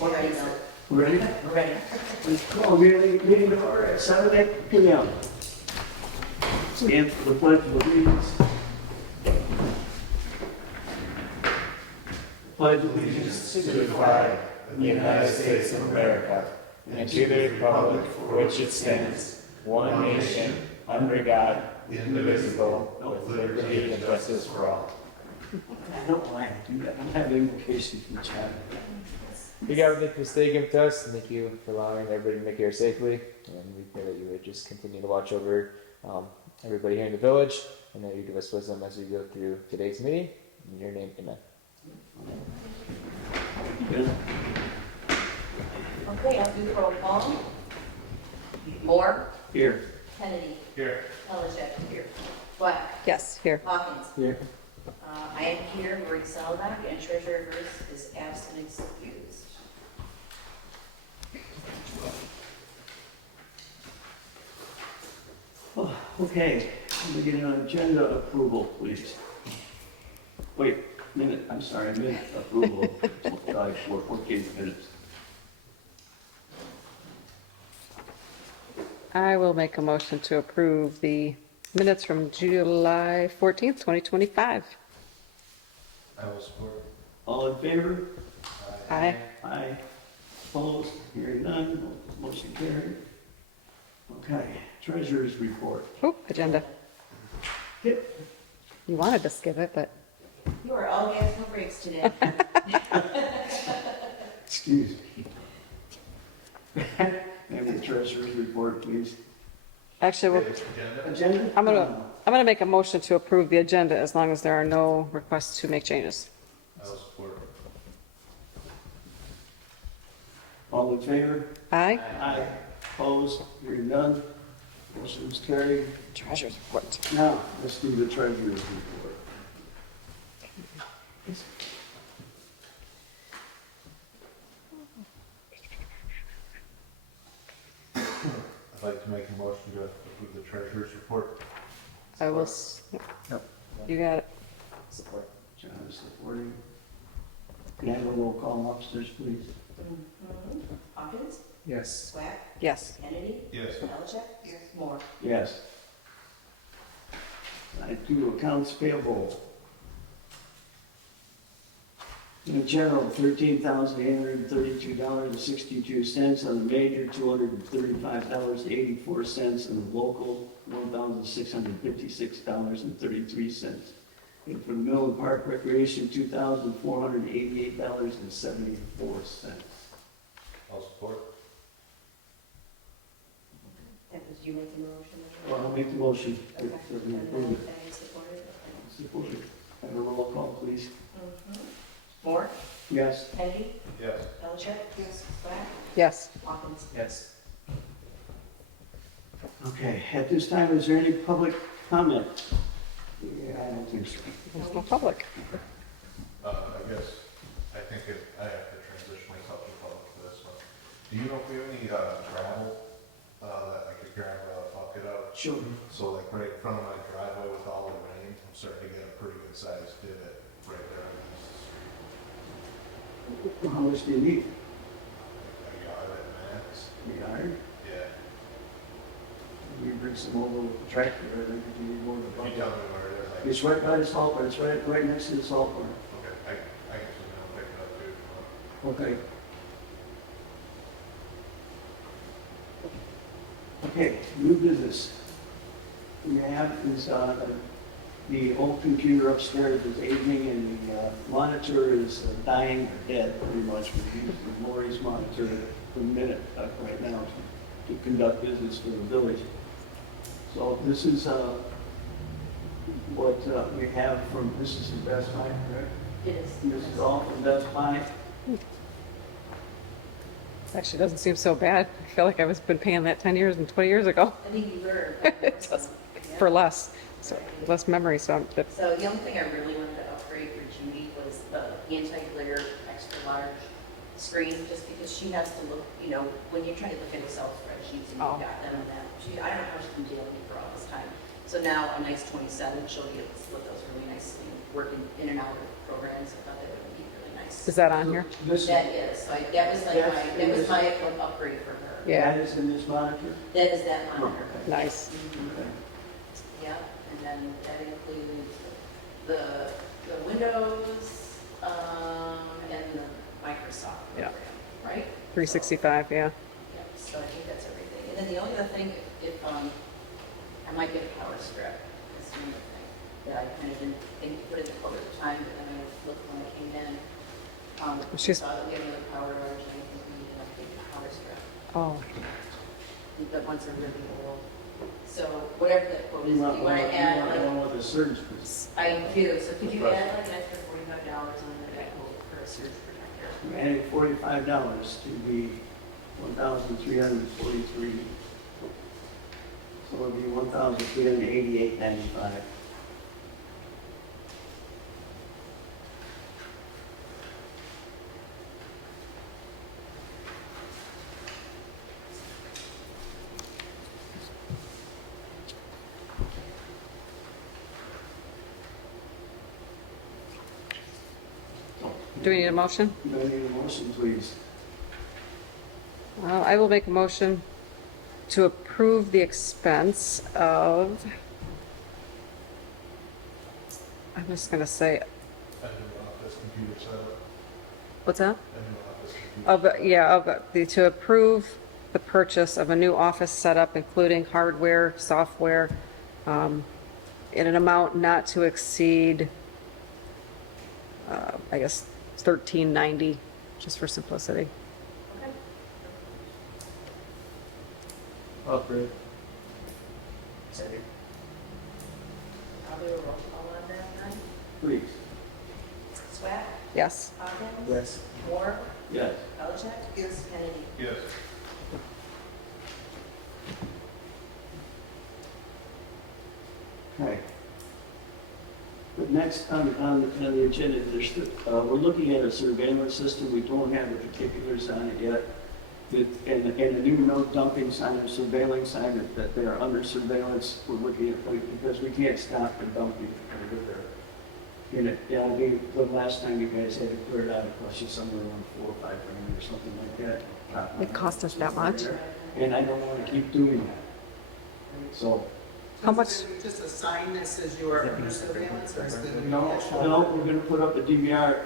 Ready? Ready? We're ready. Let's call meeting to order at 7 p.m. Stand for the pledge of allegiance. Pledge allegiance To the flag of the United States of America, and to the republic for which it stands, one nation, under God, indivisible, with liberty and justice for all. I don't know why I do that. I'm having invocations from Chad. We got everything for staying with us, and thank you for allowing everybody to make it here safely. And we pray that you would just continue to watch over everybody here in the village, and that you give us wisdom as we go through today's meeting. In your name, amen. Okay, I'll do the roll call. Moore, Here. Kennedy, Here. Pelichick, here. Black, Yes, here. Hawkins. Here. I am here, Marie Salvack, and Treasurer Bruce is absent and excused. Oh, okay, we get an agenda approval, please. Wait, minute, I'm sorry, minute approval. For 14 minutes. I will make a motion to approve the minutes from July 14th, 2025. I will support. All in favor? Aye. Aye. Opposed? Hearing none, motion carried. Okay, treasurer's report. Oh, agenda. Yep. You wanted to skip it, but You are all gas, no breaks today. Excuse me. Maybe the treasurer's report, please. actually, Agenda? I'm gonna make a motion to approve the agenda as long as there are no requests to make changes. I will support. All in favor? Aye. Aye. Opposed? Hearing none, motion is carried. Treasurer's report. Now, let's do the treasurer's report. I'd like to make a motion to approve the treasurer's report. I will, you got it. Support. John is supporting. Can I have a roll call upstairs, please? Hawkins, Yes. Swack, Yes. Kennedy, Yes. Pelichick, Moore. Yes. I do accounts payable. In general, $13,832.62, on the major, $235.84, and the local, $1,656.33. And for the Mill and Park Recreation, $2,488.74. I'll support. That was you making the motion? Well, I'll make the motion. Okay. Certainly And approve it. then I supported it. Support it. Have a roll call, please. Moore, Yes. Kennedy, Yes. Pelichick, Swack, Yes. Hawkins. Yes. Okay, at this time, is there any public comment? Yeah, I don't think so. There's no public. I guess, I think I have to transition myself to public for this one. Do you know if we have any gravel that I could grab a bucket of? Sure. So like right in front of my driveway with all the rain, I'm starting to get a pretty good sized divot right there against the street. How much do you need? A yard at max. A yard? Yeah. We bring some over with the tractor, or then you need more than a Can you tell bucket. me where it is? It's right by the salt barn, it's right next to the salt barn. Okay, I can just pick it up too. if you want. Okay. Okay, new business. We have is, the old computer upstairs is aging and the monitor is dying or dead pretty much. We're using Lori's monitor per minute right now to conduct business for the village. So this is what we have from, this is the Best Buy, correct? It is. This is all from Best Buy. Actually, doesn't seem so bad. I feel like I've been paying that 10 years and 20 years ago I think you were. It does. For less, so less memory, so So the only thing I really wanted to upgrade for Judy was the anti-glare extra large screen, just because she has to look, you know, when you're trying to look at Excel spreadsheets and Oh. you've got them and that, I don't know how she's been dealing with for all this time. So now a nice 27, she'll be able to split those really nicely, working in and out of programs. I thought that would be really nice Yes. Is that on here? This, That is, so that was like that was my upgrade for her. Yeah. that is in this monitor? That is that monitor. Nice. Okay. Yeah, and then that includes the Windows, and the Microsoft Yeah. program, right? 365, yeah. Yeah, so I think that's everything. And then the only other thing, if, I might get a power strip, that's the only thing that I kind of didn't think to put in the quote at the time, but then I looked when I came in. She's- Saw that we had another power outage, and I think we need to update the power strip. Oh, But once are really old. So whatever that quote is, You if you want want to add, like, one with a surge protector. I do, so could you add like an extra $45 on that quote for a surge protector? We're adding $45 to be 1,343. So it'll be 1,388.95. do we need a motion? Do I need a motion, please? Well, I will make a motion to approve the expense of, I'm just gonna say, A new office computer setup, what's that? a new office computer. To approve the purchase of a new office setup, including hardware, software, in an amount not to exceed, I guess, $13.90, just for simplicity. Okay. Upgrade. I'll do a roll call on that then. Please. Swack, Yes. Hawkins? Yes. Moore? Yes. Belichick? Yes. Kennedy? Yes. Okay. But next on the agenda, we're looking at a surveillance system. We don't have the particulars on it yet. And a new no dumping sign or surveilling sign that they are under surveillance, we're looking at, because we can't stop the dumping over there. And I think the last time you guys had to clear it out, it cost you somewhere around $4 or $5 grand or something like that. It cost us that much? And I don't want to keep doing that. So, How much? Is it just a sign that says you are under surveillance, or is it? no, we're gonna put up a DVR,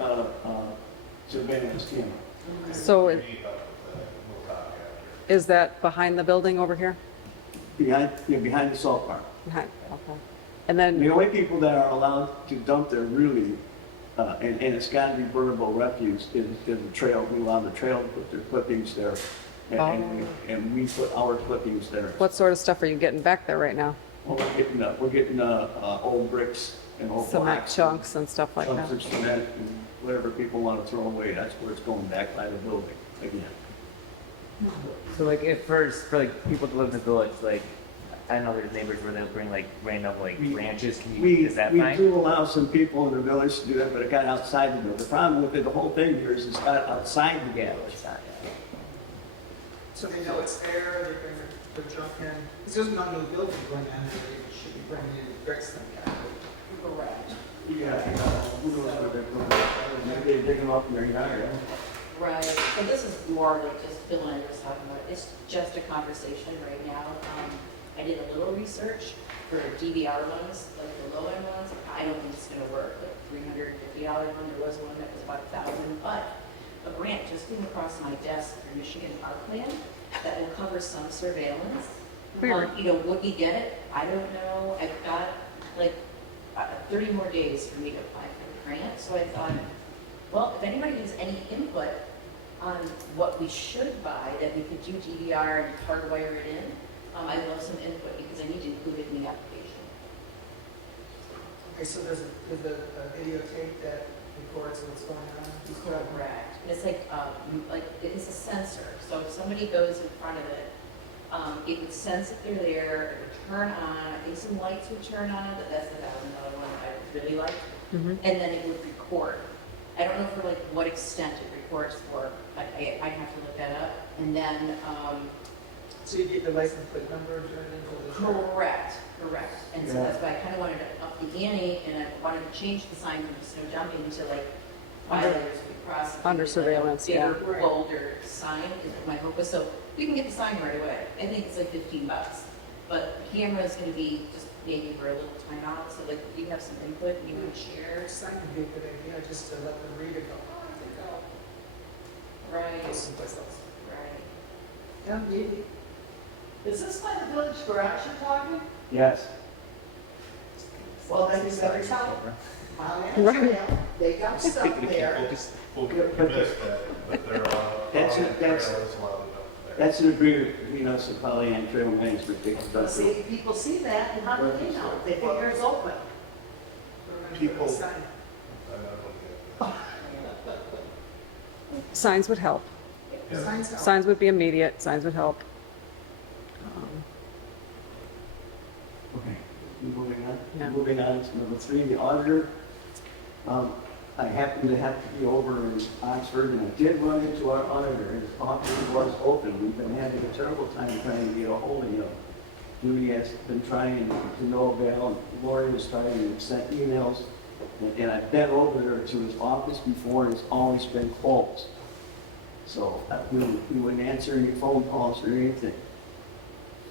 surveillance camera. So We need help with that, we'll talk after. is that behind the building over here? Behind the salt park. Behind, okay. And then, The only people that are allowed to dump there really, and it's gotta be burnable refuse, is the trail. We allow the trail to put their clippings there. And we put our clippings there. what sort of stuff are you getting back there right now? Well, we're getting old bricks and old Cement blocks. chunks and stuff like Chunks that? of cement and whatever people want to throw away, that's where it's going back by the building again. So like if for like people that live in the village, like I know there's neighbors where they'll bring like random like branches. Can you? Is that We fine? do allow some people in the village to do that, but it got outside the village. The problem with it, the whole thing here is it's got outside the Yeah, village. it's not. So they know it's there, they bring their junk in. It's just not new building going in, they should be bringing in bricks and kind of. Correct. Yeah, who knows what they're doing. Maybe they dig them up in their yard. Right, so this is more like just Bill and I were talking about, it's just a conversation right now. I did a little research for DVR ones, like the low end ones. I don't think it's gonna work, like $350 one, there was one that was about 1,000, but a grant just came across my desk for Michigan Park Plan that will cover some surveillance. Weird. You know, would we get it? I don't know. I've got like 30 more days for me to apply for the grant, so I thought, well, if anybody has any input on what we should buy that we could do DVR and hardwire it in, I'd love some input because I need to include it in the application. Okay, so there's a videotape that records what's going on? Correct. And it's like it is a sensor. So if somebody goes in front of it, it would sense if they're there, it would turn on, I think some lights would turn on, but that's the $1,000 one I really like. Mhm. And then it would record. I don't know for like what extent it records for, but I'd have to look that up. And then, So you get the license plate number turned into the. correct. And so Yeah. that's why I kind of wanted to up the ante and I wanted to change the sign from just no dumping to like violators will be prosecuted. Under surveillance, yeah. Bigger, bolder sign is what my hope is, so we can get the sign right away. I think it's like $15, but camera is gonna be just maybe for a little time out, so like if you have some input, you want to share. Sign would be a good idea, just to let them read it, go, oh, I think I'll Right, go someplace else. right. Is this by the village garage you're talking? Yes. Well, then you better tell them. I'll answer Right. them. They got stuff there. Well, we missed that, but they're allowed. That's it, that's- trailers allowed to dump there. That's an agreement between us and Polly and Trail Management. They can Well, dump see, it. people see that, and how do they know? They figure it's open. We're gonna put People- a sign. I don't get Signs would help. Yeah. Signs help. Signs would be immediate, signs would help. Okay, moving on. Yeah. Moving on to number 3, the auditor. I happened to have to be over in Oxford, and I did run into our auditor. His office was open. We've been having a terrible time trying to get a hold of him. Judy has been trying to no avail, and Lori was trying and sent emails. And I've been over there to his office before, and it's always been closed. So we wouldn't answer any phone calls or anything.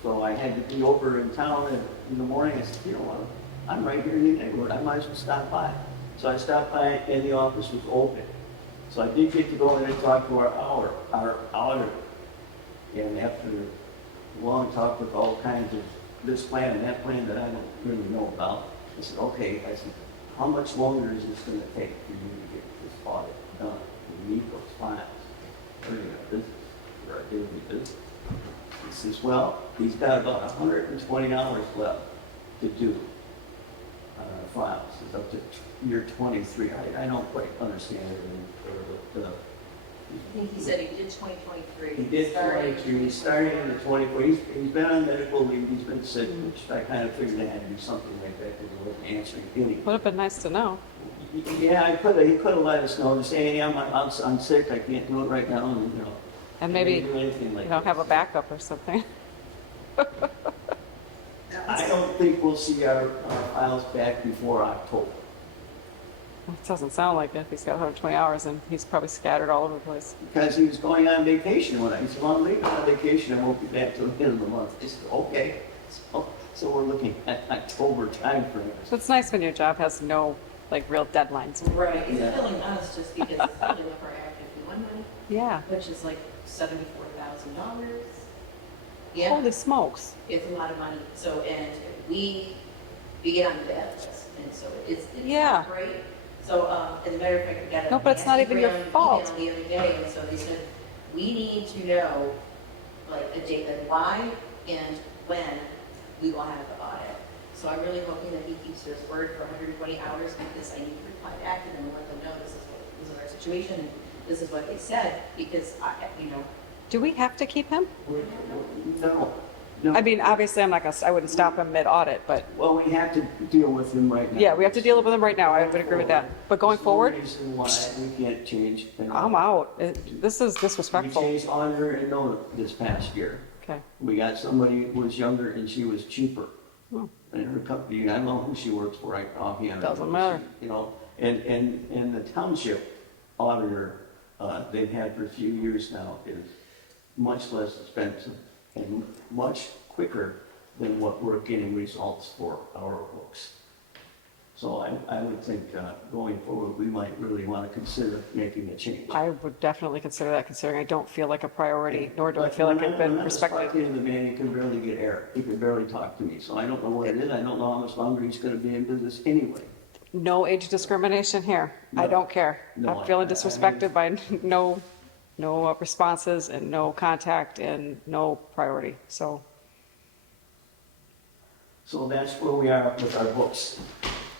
So I had to be over in town, and in the morning I said, you know what, I'm right here in the neighborhood, I might as well stop by. So I stopped by, and the office was open. So I did get to go in and talk to our auditor. And after a long talk with all kinds of this plan and that plan that I don't really know about, I said, okay, I said, how much longer is this gonna take for you to get this audit done? We need those files. We're gonna business, for our daily business. He says, well, he's got about $120 left to do files. It's up to year 23. I don't quite understand it. I think he said he did 2023. He did 23. He started in the 24. He's been on medical leave. He's been sick, which I kind of figured I had to do something like that because he wasn't answering any. Would have been nice to know. Yeah, he could have let us know to say, hey, I'm sick. I can't do it right now. And, you know, And I maybe, can't do anything like that. have a backup or something. I don't think we'll see our files back before October. It doesn't sound like it. If he's got 120 hours and he's probably scattered all over the place. Because he was going on vacation when he said, well, I'm leaving on vacation, I won't be back till the end of the month. I said, okay. So we're looking at October timeframe. So it's nice when your job has no, like, real deadlines. Right, it's Yeah. filling us just because it's filling up our Act 51 money, Yeah. which is like $74,000. Yeah, Holy smokes. it's a lot of money. So, and we get on the bad list, and so it's Yeah. not great. So, as a matter of fact, we got a No, but it's not even your nasty fault. email the other day, and so they said, we need to know, like, a date, like why and when we will have the audit. So I'm really hoping that he keeps his word for 120 hours, because I need to reply back to them and let them know this is our situation, and this is what they said, because Do we have to keep him? No. I mean, obviously, I wouldn't stop him mid-audit, but Well, we have to deal with him right now. yeah, we have to deal with him right now. I would agree with that. But going There's no forward, reason why we can't change. I'm out. This is We disrespectful. changed auditor and owner this past year. Okay. We got somebody who was younger and she was cheaper. Hmm. And her company, I don't know who she works for right offhand. Doesn't matter. You know, and the township auditor, they've had for a few years now, is much less expensive and much quicker than what we're getting results for our books. So I would think going forward, we might really want to consider making a change. I would definitely consider that, considering I don't feel like a priority, nor do I feel like I've been When I was respected. talking to the man, he could barely get air. He could barely talk to me. So I don't know what it is. I don't know how much longer he's going to be in business anyway. No age discrimination here. I No. don't care. No, I'm feeling I- disrespected by no responses and no contact and no priority. So, So that's where we are with our books.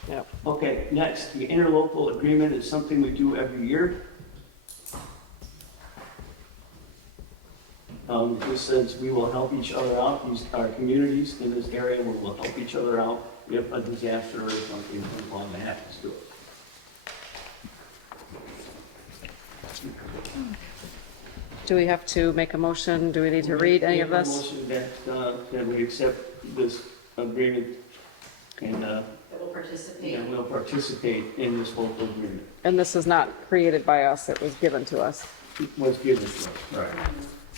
yeah. Okay, next, the interlocal agreement is something we do every year. This says we will help each other out, our communities in this area will help each other out if a disaster or something comes along that happens to it. Do we have to make a motion? Do we need to read any of Make a this? motion that we accept this agreement and, that will participate. and will participate in this local agreement. And this is not created by us, it was given to us. It was given to us. Right.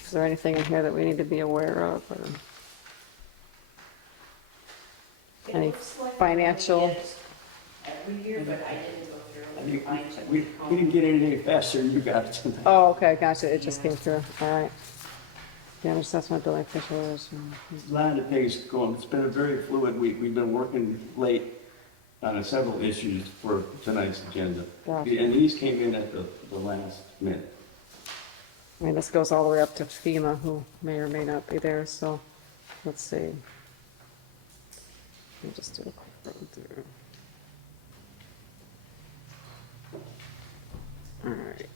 Is there anything in here that we need to be aware of? Or It Any looks like financial- I get it every year, but I didn't go through I and mean, find it. we didn't get it any faster than you got it tonight. Oh, okay, gotcha, it just came through, all right. Damage assessment, building officials. A lot of things going, it's been a very fluid week. We've been working late on several issues for tonight's agenda. Gotcha. And these came in at the last minute. I mean, this goes all the way up to FEMA, who may or may not be there, so, let's see. Let me just do a quick run through. All right.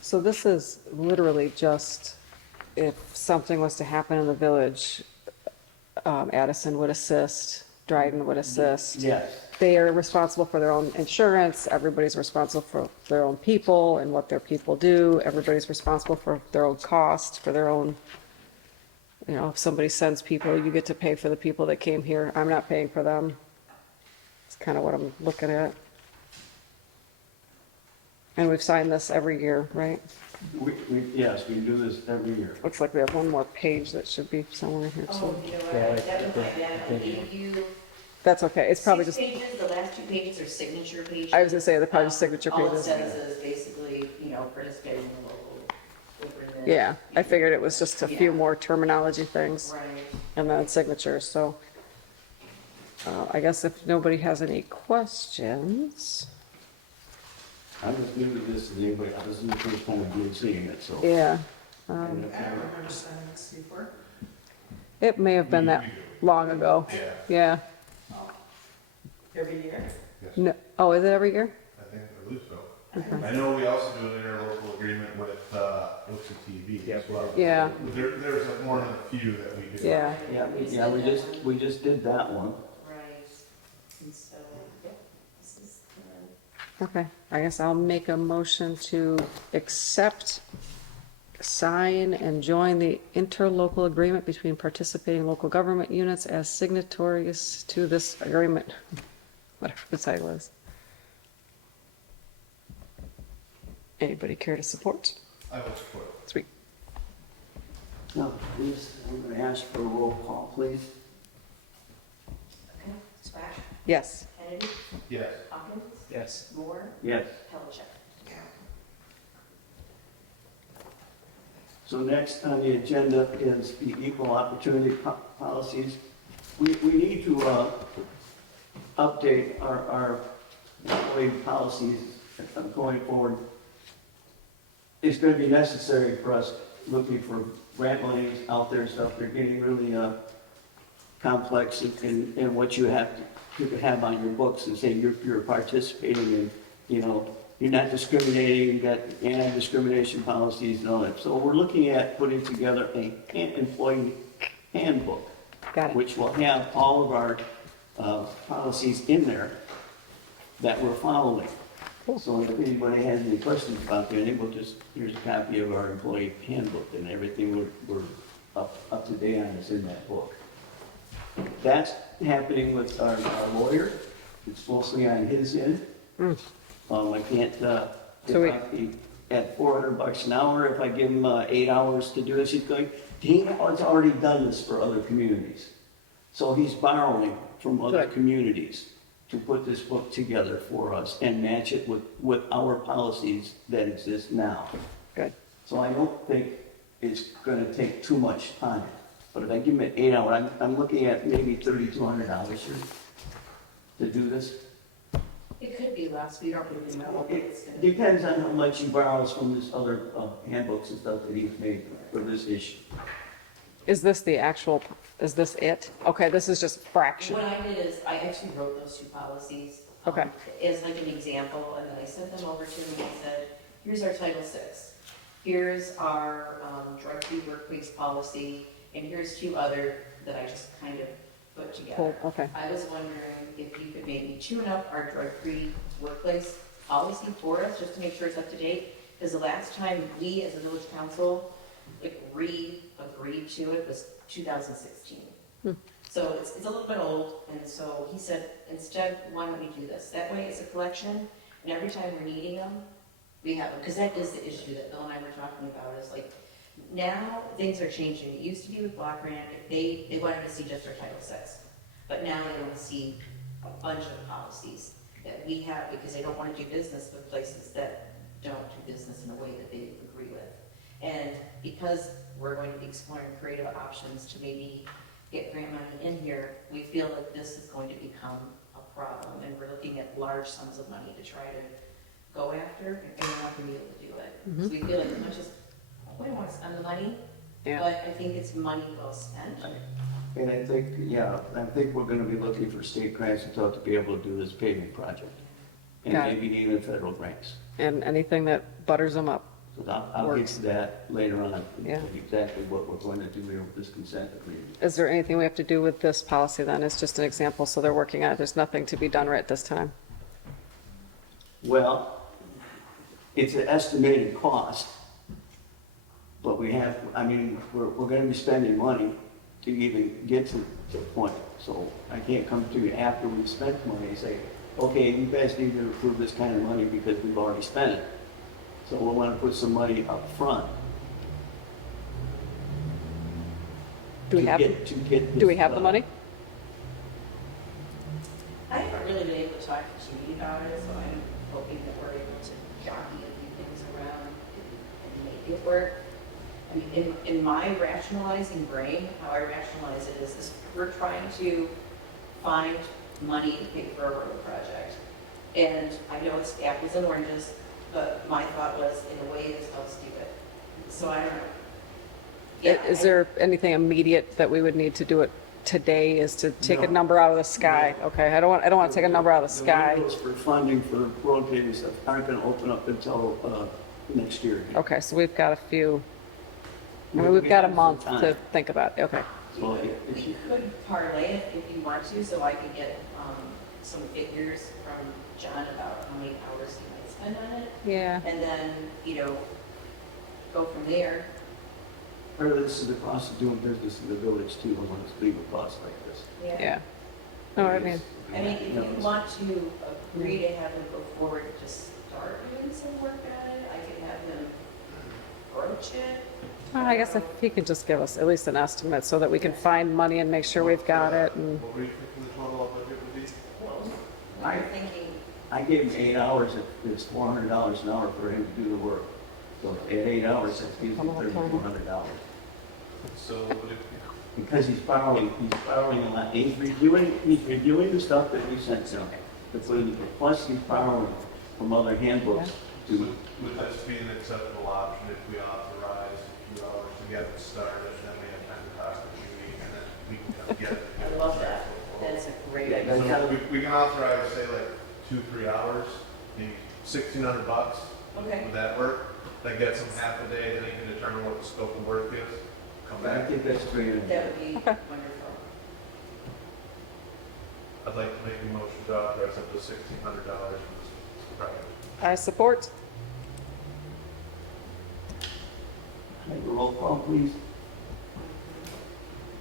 So this is literally just if something was to happen in the village, Addison would assist, Dryden would assist. Yes. They are responsible for their own insurance, everybody's responsible for their own people and what their people do, everybody's responsible for their own cost, for their own, you know, if somebody sends people, you get to pay for the people that came here, I'm not paying for them. It's kind of what I'm looking at. And we've signed this every year, right? Yes, we do this every year. Looks like we have one more page that should be somewhere here Oh, too. you know what, Yeah, that was my I bad, I think- gave you That's okay, it's probably 6 just, pages, the last 2 pages are signature pages. I was gonna say, they're probably just signature All it pages. says is basically, you know, participating in the local agreement. Yeah, I figured it was just a few Yeah. more terminology things Right. and then signatures, so. I guess if nobody has any questions, I'm as new to this as anybody, this is the first time I've been seeing it, so. yeah. I don't remember signing this before. It may have been that long ago, Yeah, yeah. Every year. yes, No, oh, is it every year? I believe so. I know we also do an interlocal agreement with OCTV as well. Yeah. There's more than a few that we do. Yeah, Yeah, we just did that one. Right, and so, yeah, this is, okay, I guess I'll make a motion to accept, sign, and join the interlocal agreement between participating local government units as signatories to this agreement, whatever the title is. Anybody care to support? I will support it. Sweet. Now, please, I'm going to ask for a roll call, please. okay, Swash, Yes. Kennedy, Yes. Hawkins, Yes. Moore, Yes. Pellicet. So next on the agenda is the equal opportunity policies. We need to update our employee policies going forward. It's going to be necessary for us looking for grant monies out there and stuff. They're getting really complex in what you have on your books and say you're participating in, you know, you're not discriminating, you've got anti-discrimination policies and all that. So we're looking at putting together an employee handbook, Got it. which will have all of our policies in there that we're following. So if anybody has any questions about the handbook, here's a copy of our employee handbook, and everything we're up to date on is in that book. That's happening with our lawyer. It's mostly on his end. I can't, So we- at $400 an hour, if I give him 8 hours to do this, he has already done this for other communities. So he's borrowing from other Good. communities to put this book together for us and match it with our policies that exist now. Good. So I don't think it's gonna take too much time. But if I give him an 8 hour, I'm looking at maybe $3,200 here to do this. It could be less, we don't really know what it's gonna It be. depends on how much he borrows from his other handbooks and stuff that he's made for this issue. Is this the actual, is this it? Okay, this is just fraction. What I did is, I actually wrote those two policies. Okay. As like an example, and then I sent them over to him and I said, here's our Title VI. Here's our drug-free workplace policy, and here's two other that I just kind of put together. Cool, okay. I was wondering if you could maybe tune up our drug-free workplace policy for us, just to make sure it's up to date. Because the last time we, as a village council, like re-agreed to it was 2016. So it's a little bit old, and so he said, instead, why don't we do this? That way it's a collection, and every time we're needing them, we have them. Because that is the issue that Bill and I were talking about, is like, now things are changing. It used to be with Block Grant, if they wanted to see just our Title VI. But now they want to see a bunch of policies that we have, because they don't want to do business with places that don't do business in a way that they agree with. And because we're going to be exploring creative options to maybe get grant money in here, we feel that this is going to become a problem, and we're looking at large sums of money to try to go after, and we're not going to be able to do it. So we feel like as much as, we don't want to spend the money, Yeah. but I think it's money well spent. And I think we're gonna be looking for state grants and stuff to be able to do this paving project. And Got it. maybe even federal grants. And anything that butters them up. So I'll get to that later on, Yeah. exactly what we're going to do here with this consent agreement. Is there anything we have to do with this policy then? It's just an example, so they're working on it. There's nothing to be done right this time. Well, it's an estimated cost, but we're gonna be spending money to even get to the point. So I can't come to you after we've spent money and say, okay, you guys need to approve this kind of money because we've already spent it. So we'll want to put some money up front. Do we have, do we have the money? I haven't really been able to talk to Judy about it, so I'm hoping that we're able to jockey a few things around and make it work. I mean, in my rationalizing brain, how I rationalize it is we're trying to find money to pay for a road project. And I know it's apples and oranges, but my thought was, in a way, this helps do it. So I don't know. Yeah, Is there anything immediate that we would need to do it today, is to take a number out of the sky? Okay, I don't want to take a number out of the sky. The windows for funding for road paving stuff aren't going to open up until next year. Okay, so we've got a few, I mean, we've got a month to think about it. Okay. So we could parlay it if you want to, so I could get some figures from John about how many hours he might spend on it. Yeah. And then, go from there. part of this is the cost of doing business in the village too, when it's legal costs like this. Yeah. No, I mean, If you want to agree to have him go forward to start doing some work on it, I could have him approach it. well, I guess if he could just give us at least an estimate so that we can find money and make sure we've got it. And What were you thinking the total budget would be? I'm thinking, I gave him 8 hours, it's $400 an hour for him to do the work. So at 8 hours, that gives him $3,400. So would it, Because he's borrowing a lot. He's reviewing the stuff that we sent him. Plus he's borrowing from other handbooks to, would this be an acceptable option if we authorize a few hours to get it started, and then we have time to talk to Judy, and then we can kind of get it? I love that. That's a great Yeah, idea. that's- So we can authorize, say, like 2-3 hours, maybe $1,600. Okay. Would that work? That gets him half a day, then he can determine what the scope of work is, come I back. think that's great. That would be wonderful. I'd like to make a motion to authorize up to $1,600 for this project. I support. Have a roll call, please.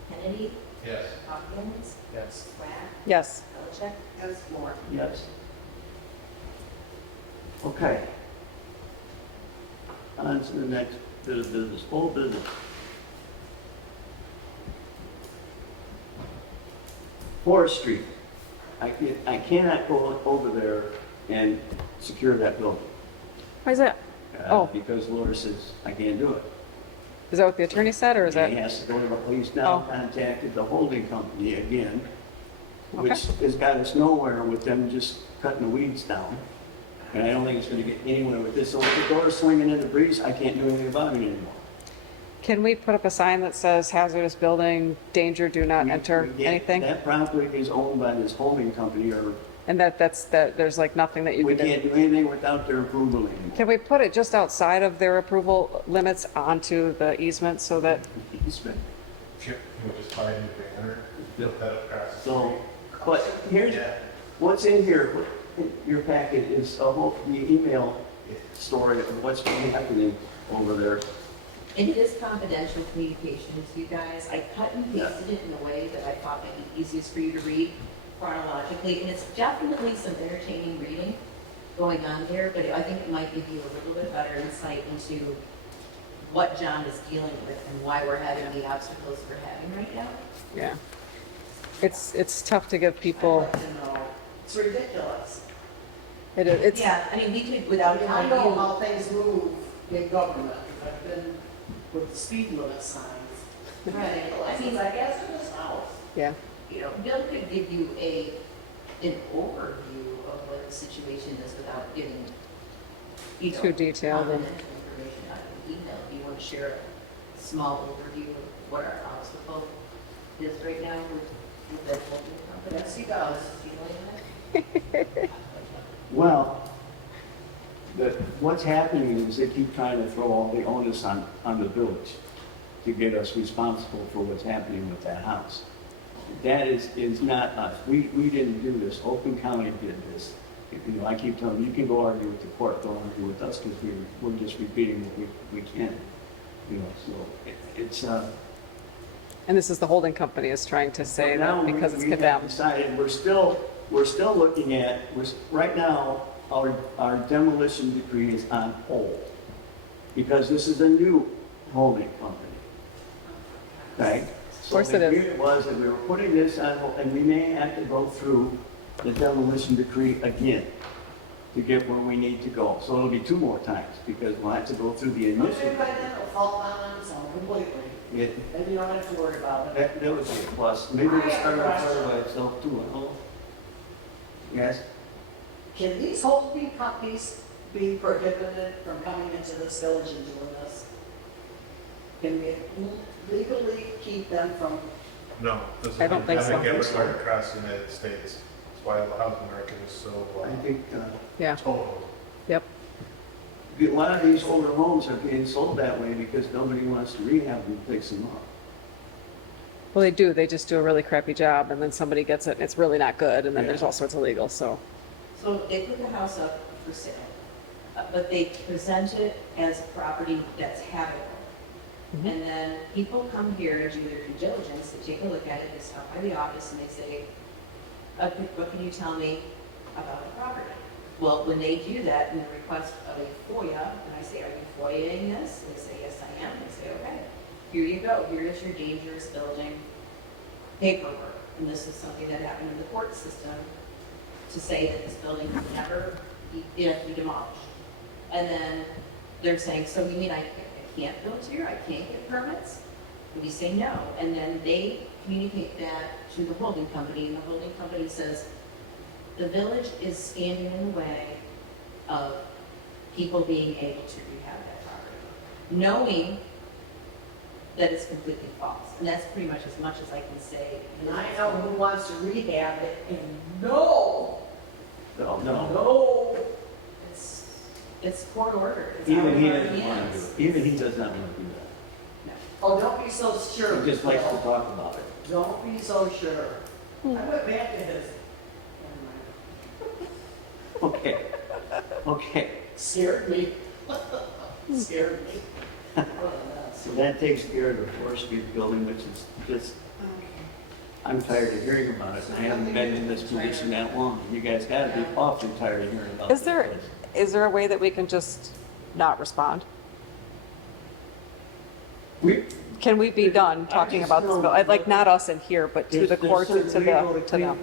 Kennedy, Yes. Hopkins, Yes. Swack, Yes. Belichick, Yes, Moore. Yes. Okay. On to the next bit of business, old business. Forestry. I cannot go over there and secure that building. Why is that? Oh. Because Laura says I can't do it. Is that what the attorney said, or is He that? has to go to the police now, Oh. contacted the holding company again, which Okay. has got us nowhere with them just cutting the weeds down. And I don't think it's gonna get anywhere with this. So with the door swinging in the breeze, I can't do anything about it anymore. Can we put up a sign that says hazardous building, danger, do not We- enter we get- anything? That property is owned by this holding company, or And that there's like nothing that you we can do? can't do anything without their approval anymore. Can we put it just outside of their approval limits onto the easement so that, It's been- Can we just buy a new banner, put that across the So, street? but here's, Yeah. what's in here, in your packet is the email story of what's been happening over there. And it is confidential communications, you guys. I cut and pasted it in a way that I thought might be easiest for you to read chronologically. And it's definitely some entertaining reading going on there, but I think it might give you a little bit better insight into what John is dealing with and why we're having the obstacles we're having right now. yeah. It's tough to give I'd people, like to know. It's ridiculous. it's, Yeah, I mean, we could, without I telling know you, how things move in government, because I've been with the speed limit signs. right, I mean, I guess in this house. yeah. you know, Bill could give you an overview of what the situation is without giving, you know, Too detailed and- confidential information out of the email. Do you want to share a small overview of what our obstacle is right now with the holding company? Yes, he does. Dealing with? Well, what's happening is they keep trying to throw all the onus on the village to get us responsible for what's happening with that house. That is not us. We didn't do this. Oakland County did this. You know, I keep telling them, you can go argue with the court, don't argue with us, because we're just repeating what we can. You know, so it's, And this is the holding company is trying to say now that because it's we have condemned. decided, we're still looking at, right now, our demolition decree is on hold. Because this is a new holding company. Okay? Of course it is. So the agreement was that we were putting this on hold, and we may have to go through the demolition decree again to get where we need to go. So it'll be 2 more times, because we'll have to go through the But initial. by then it'll fall down on its own completely, It- and you don't have to worry about it. That would be a plus. Maybe we'll start off by itself too, I hope. Yes? Can these holding companies be prohibited from coming into this village and doing this? Can we legally keep them from, No, this is I don't think so. pandemic everywhere across the United States. That's why the housing market is so I think, Yeah, total. yep. a lot of these older homes are being sold that way because nobody wants to rehab them and fix them up. Well, they do. They just do a really crappy job, and then somebody gets it, and it's really not good, and then Yeah. there's all sorts of legal, so. So they put the house up for sale, but they present it as property that's habitable. Mhm. And then people come here and do their due diligence, they take a look at it, they stop by the office and they say, what can you tell me about the property? Well, when they do that in the request of a FOIA, and I say, are you FOIAing this? They say, yes, I am. They say, okay, here you go. Here is your dangerous building paperwork. And this is something that happened in the court system to say that this building could never be demolished. And then they're saying, so you mean I can't build here? I can't get permits? And we say no. And then they communicate that to the holding company, and the holding company says, the village is standing in the way of people being able to rehab that property, knowing that it's completely false. And that's pretty much as much as I can say. and I know who wants to rehab it, and no, no. It's court ordered. It's Even he out of our doesn't want to hands. do it. Even he does not want to do that. Oh, don't be so sure. He just likes to Bill. talk about it. Don't be so sure. I went back to his, never mind. Okay. Okay, Scared me. Scared me. so that takes care of the Fourth Street building, which is just, I'm tired of hearing about it, and I haven't been in this position that long. You guys gotta be awfully tired of hearing about Is this there, place. is there a way that we can just not respond? We, Can we be done talking about this bill? I'd like not us in here, but to the there's courts and to certain legal the, to them.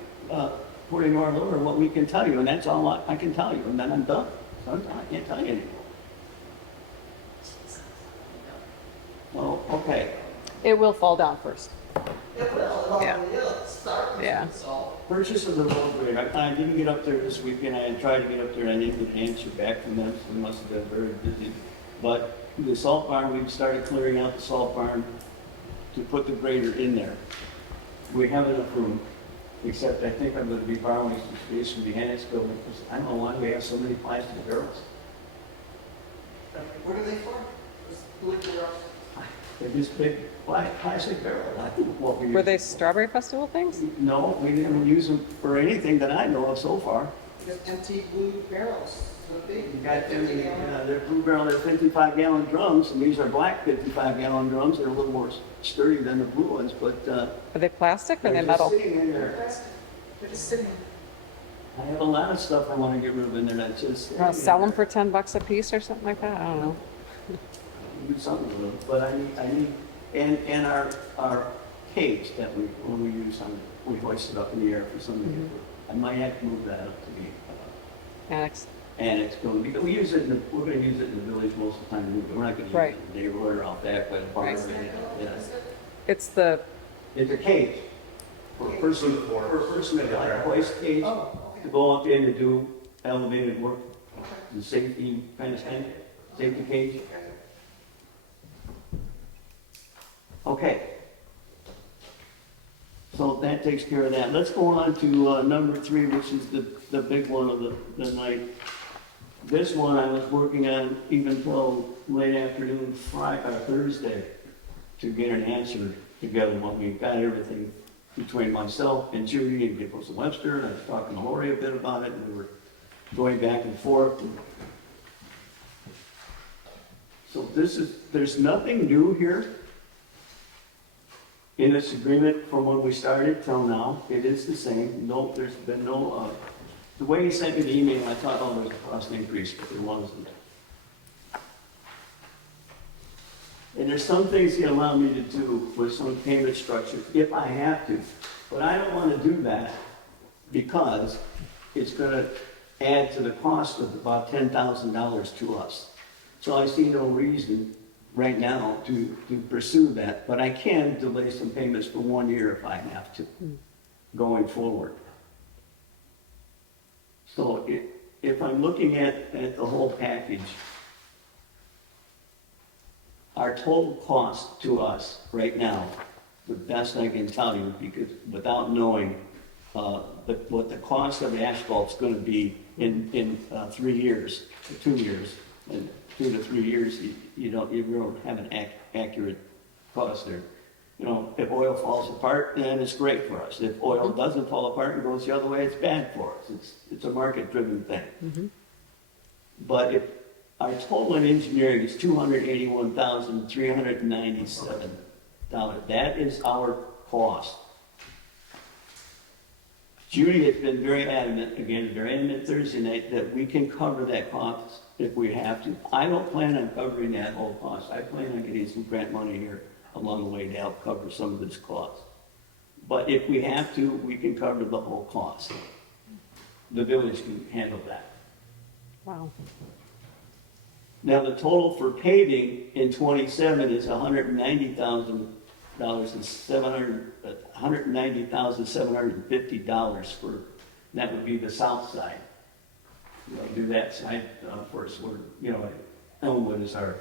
According to our lawyer, what we can tell you, and that's all I can tell you, and then I'm done. So I can't tell you anymore. Well, okay. It will fall down first. It will, Yeah. it'll start with Yeah. so. Purchase of the road grader. I didn't get up there this weekend. I had tried to get up there. I didn't get an answer back from them. So they must have been very busy. But the salt barn, we've started clearing out the salt barn to put the grader in there. We have enough room, except I think I'm going to be borrowing some space from the annex building because I don't know why we have so many plastic barrels. What are they for? Those blue barrels? They're just big plastic barrels. I think what we Were use- they Strawberry Festival things? No, we didn't use them for anything that I know of so far. Just empty blue barrels, so big. You got them, 50 gallon. they're blue barrel, they're 55-gallon drums, and these are black 55-gallon drums. They're a little more sturdy than the blue ones, but Are they plastic or are they're they just metal? sitting in They're there. plastic. They're just sitting. I have a lot of stuff I want to get rid of in there that's just. Sell them for $10 a piece or something like that? I don't know. Do something with them, but I need, and our cage that when we use on, we hoist it up in the air for somebody to get. I might have to move that up to the Annex. annex building, because we use it we're gonna use it in the village most of the time, we're not gonna use Right. it in the neighborhood or out back by the park. Right. or anything. Yeah. It's the, It's a cage for a person, that like a hoist cage Oh, to go up in and do elevated work, the safety kind of thing, safety cage. Okay. So that takes care of that. Let's go on to number 3, which is the big one of the night. This one I was working on even till late afternoon Thursday to get an answer together when we got everything between myself and Judy and Nicholas Webster. And I was talking to Lori a bit about it, and we were going back and forth. So there's nothing new here in this agreement from when we started till now. It is the same. No, there's been no, the way he sent me the email, I thought, oh, there's a cost increase, but there wasn't. And there's some things he allowed me to do with some payment structure if I have to. But I don't want to do that because it's going to add to the cost of about $10,000 to us. So I see no reason right now to pursue that, but I can delay some payments for 1 year if I have to, going forward. So if I'm looking at the whole package, our total cost to us right now, the best I can tell you, because without knowing what the cost of asphalt's gonna be in 3 years, 2 years, and 2 to 3 years, you don't have an accurate cost there. You know, if oil falls apart, then it's great for us. If oil doesn't fall apart and goes the other way, it's bad for us. It's a market-driven thing. But if our total in engineering is $281,397, that is our cost. Judy has been very adamant Thursday night, that we can cover that cost if we have to. I don't plan on covering that whole cost. I plan on getting some grant money here along the way to help cover some of this cost. But if we have to, we can cover the whole cost. The village can handle that. wow. Now, the total for paving in 27 is $190,750 for, that would be the south side. We'll do that side first, where, Elmwood is our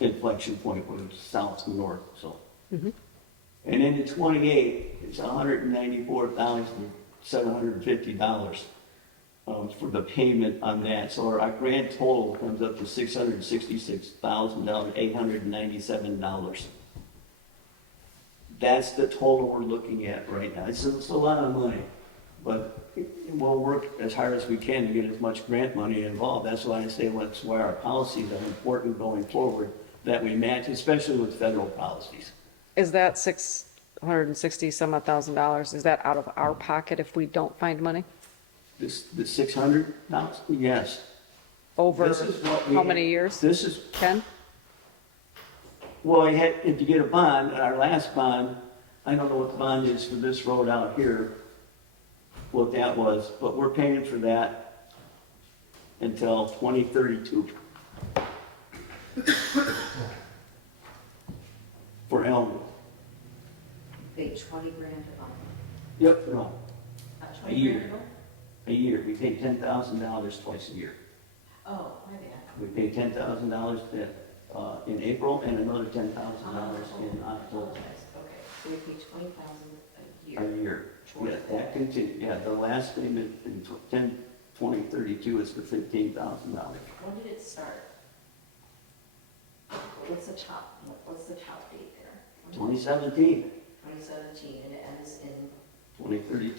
inflection point, whether it's south to north, so. And then in 28, it's $194,750 for the payment on that. So our grand total comes up to $666,897. That's the total we're looking at right now. It's a lot of money. But we'll work as hard as we can to get as much grant money involved. That's why I say that's why our policies are important going forward, that we match, especially with federal policies. Is that $660 some odd thousand dollars, is that out of our pocket if we don't find money? The 600 now, yes. Over This is what we- how many years? This is, 10? well, if you get a bond, our last bond, I don't know what the bond is for this road out here, what that was, but we're paying for that until 2032. For Elmwood. Pay 20 grand a month. Yep, no, 20 A year. grand a month? a year. We pay $10,000 twice a year. Oh, my bad. We pay $10,000 in April and another $10,000 in October. Okay, so we pay 20,000 a year. A year. Towards Yeah, that continues, yeah, the last payment in 2032 is for $15,000. When did it start? What's the top date there? 2017, 2017, and it ends in 2032.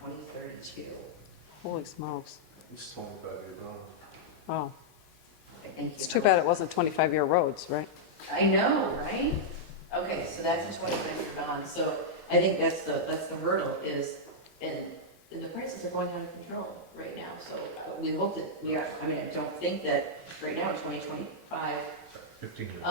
2032. Holy smokes. It's 25 years on. Oh, Okay, thank you. it's too bad it wasn't 25-year roads, right? I know, right? Okay, so that's a 25-year bond, so I think that's the hurdle is, and the prices are going out of control right now, so we hope that we are, I mean, I don't think that right now in 2025, 15 years.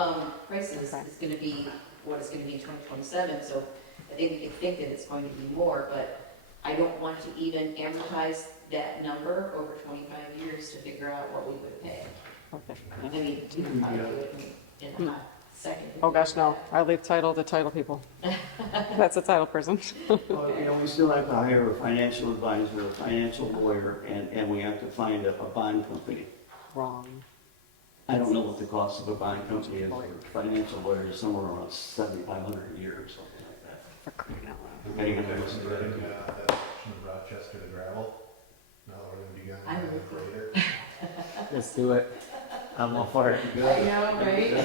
prices Okay. is gonna be what it's gonna be in 2027, so I think we can think that it's going to be more, but I don't want to even amortize that number over 25 years to figure out what we would pay. Okay. I mean, we can probably do it in a hot second. Oh, gosh, no, I leave title to title people. That's a title person. Well, we still have to hire a financial advisor, a financial lawyer, and we have to find a bond company. Wrong. I don't know what the cost of a bond company is. A financial lawyer is somewhere around $7,500 a year or something like that. For crying out loud. Depending on what's That section of Rochester to gravel. Now we're gonna be going I'm to with you. later. Let's do it. I'm all for it. I know, right?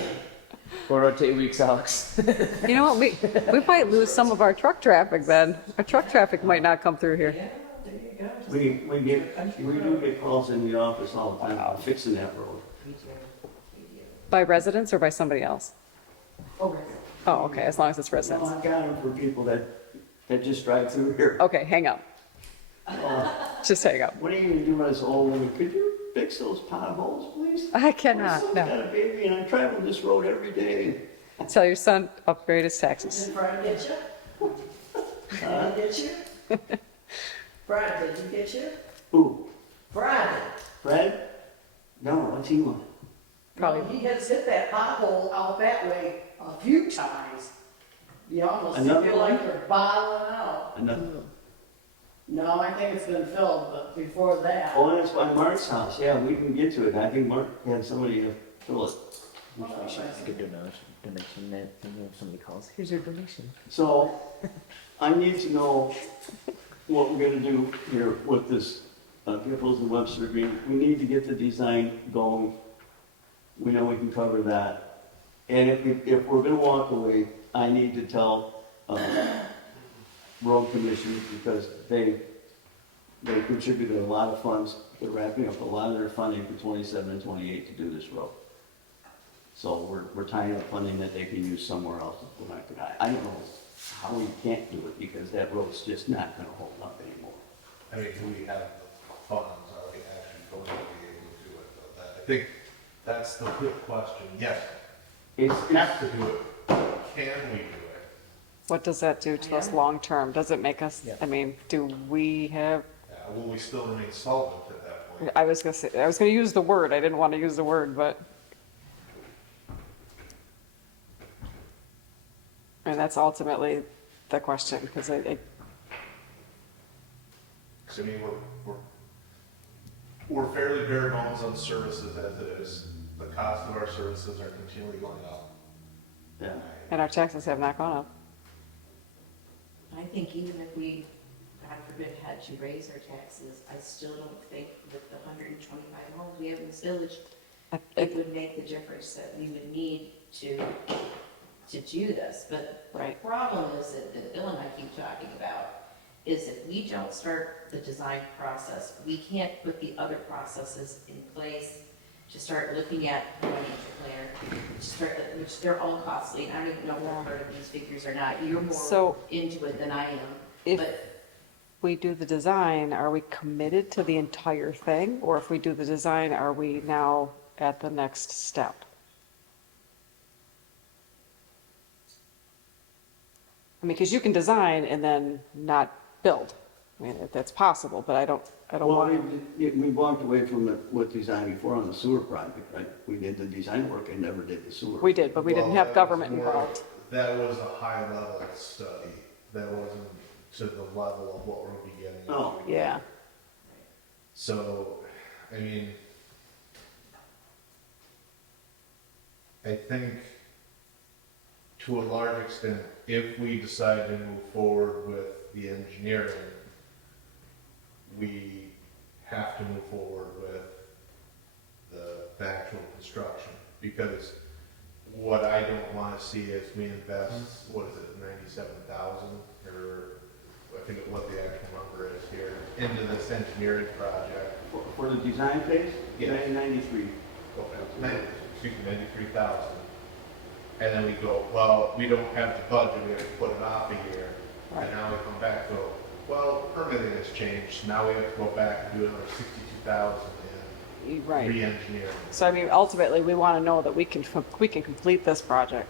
We'll rotate weeks, Alex. You know what, we might lose some of our truck traffic then. Our truck traffic might not come through here. Yeah, there you go. We do get calls in the office all the time about fixing that road. We do, we do. By residents or by somebody else? Oh, right. Oh, okay, as long as it's Well, residents. I've got them for people that just drive through here. Okay, hang up. Just hang up. What are you gonna do when it's old? Could you fix those potholes, please? I My cannot, son's no. got a baby and I travel this road every day. Tell your son upgrade his taxes. Did Brad get you? Brad get you? Brad, did you get you? Who? Brad. Fred? No, what's he want? Probably. He has hit that pothole out that way a few times. You almost Another feel like one? they're bottling out. Enough. No, I think it's been filled, but before that. Oh, that's by Mark's house. Yeah, we can get to it. I think Mark had somebody fill it. We should make a donation net, and if somebody calls, here's your donation. So I need to know what we're gonna do here with this Giffords and Webster agreement. We need to get the design going. We know we can cover that. And if we're gonna walk away, I need to tell road commission because they contributed a lot of funds. They're wrapping up a lot of their funding for 27 and 28 to do this road. So we're tying up funding that they can use somewhere else. I don't know how we can't do it because that road's just not gonna hold up anymore. I mean, do we have the funds? Are we actually going to be able to do it? Though? I think that's the quick question. Yes, It's, we have to do it. Can we do it? What does that do to us long-term? Does it make us, I mean, do we have, Will we still remain solvent at that point? I was gonna use the word, I didn't want to use the word, but. And that's ultimately the question, because I mean, we're fairly bare bones on services as it is. The cost of our services are continually going up. yeah. and our taxes have not gone up. I think even if we, God forbid, had to raise our taxes, I still don't think with the 125 homes we have in this village, it would make the difference that we would need to do this. But the Right. problem is that Bill and I keep talking about is if we don't start the design process, we can't put the other processes in place to start looking at the financial plan, which they're all costly, and I don't even know if they're part of these figures or not. You're more So- into it than I am, If but we do the design, are we committed to the entire thing? Or if we do the design, are we now at the next step? I mean, because you can design and then not build. I mean, that's possible, but I don't Well, want to. we walked away from what design before on the sewer project, right? We did the design work and never did the sewer. We did, but we didn't Well, have that was government more- involved. That was a high level study, that wasn't to the level of what we're beginning. Oh. Yeah, So, I mean, I think to a large extent, if we decide to move forward with the engineering, we have to move forward with the actual construction. Because what I don't wanna see is we invest, what is it, 97,000, or I think what the actual number is here, into this engineering project. For the design phase? Yeah. 1993. Excuse me, 93,000. And then we go, well, we don't have the budget, we have to put it off a year. Right. And now we come back and go, well, permitting has changed, now we have to go back and do another 62,000 in right. re-engineering. So I mean, ultimately, we want to know that we can complete this project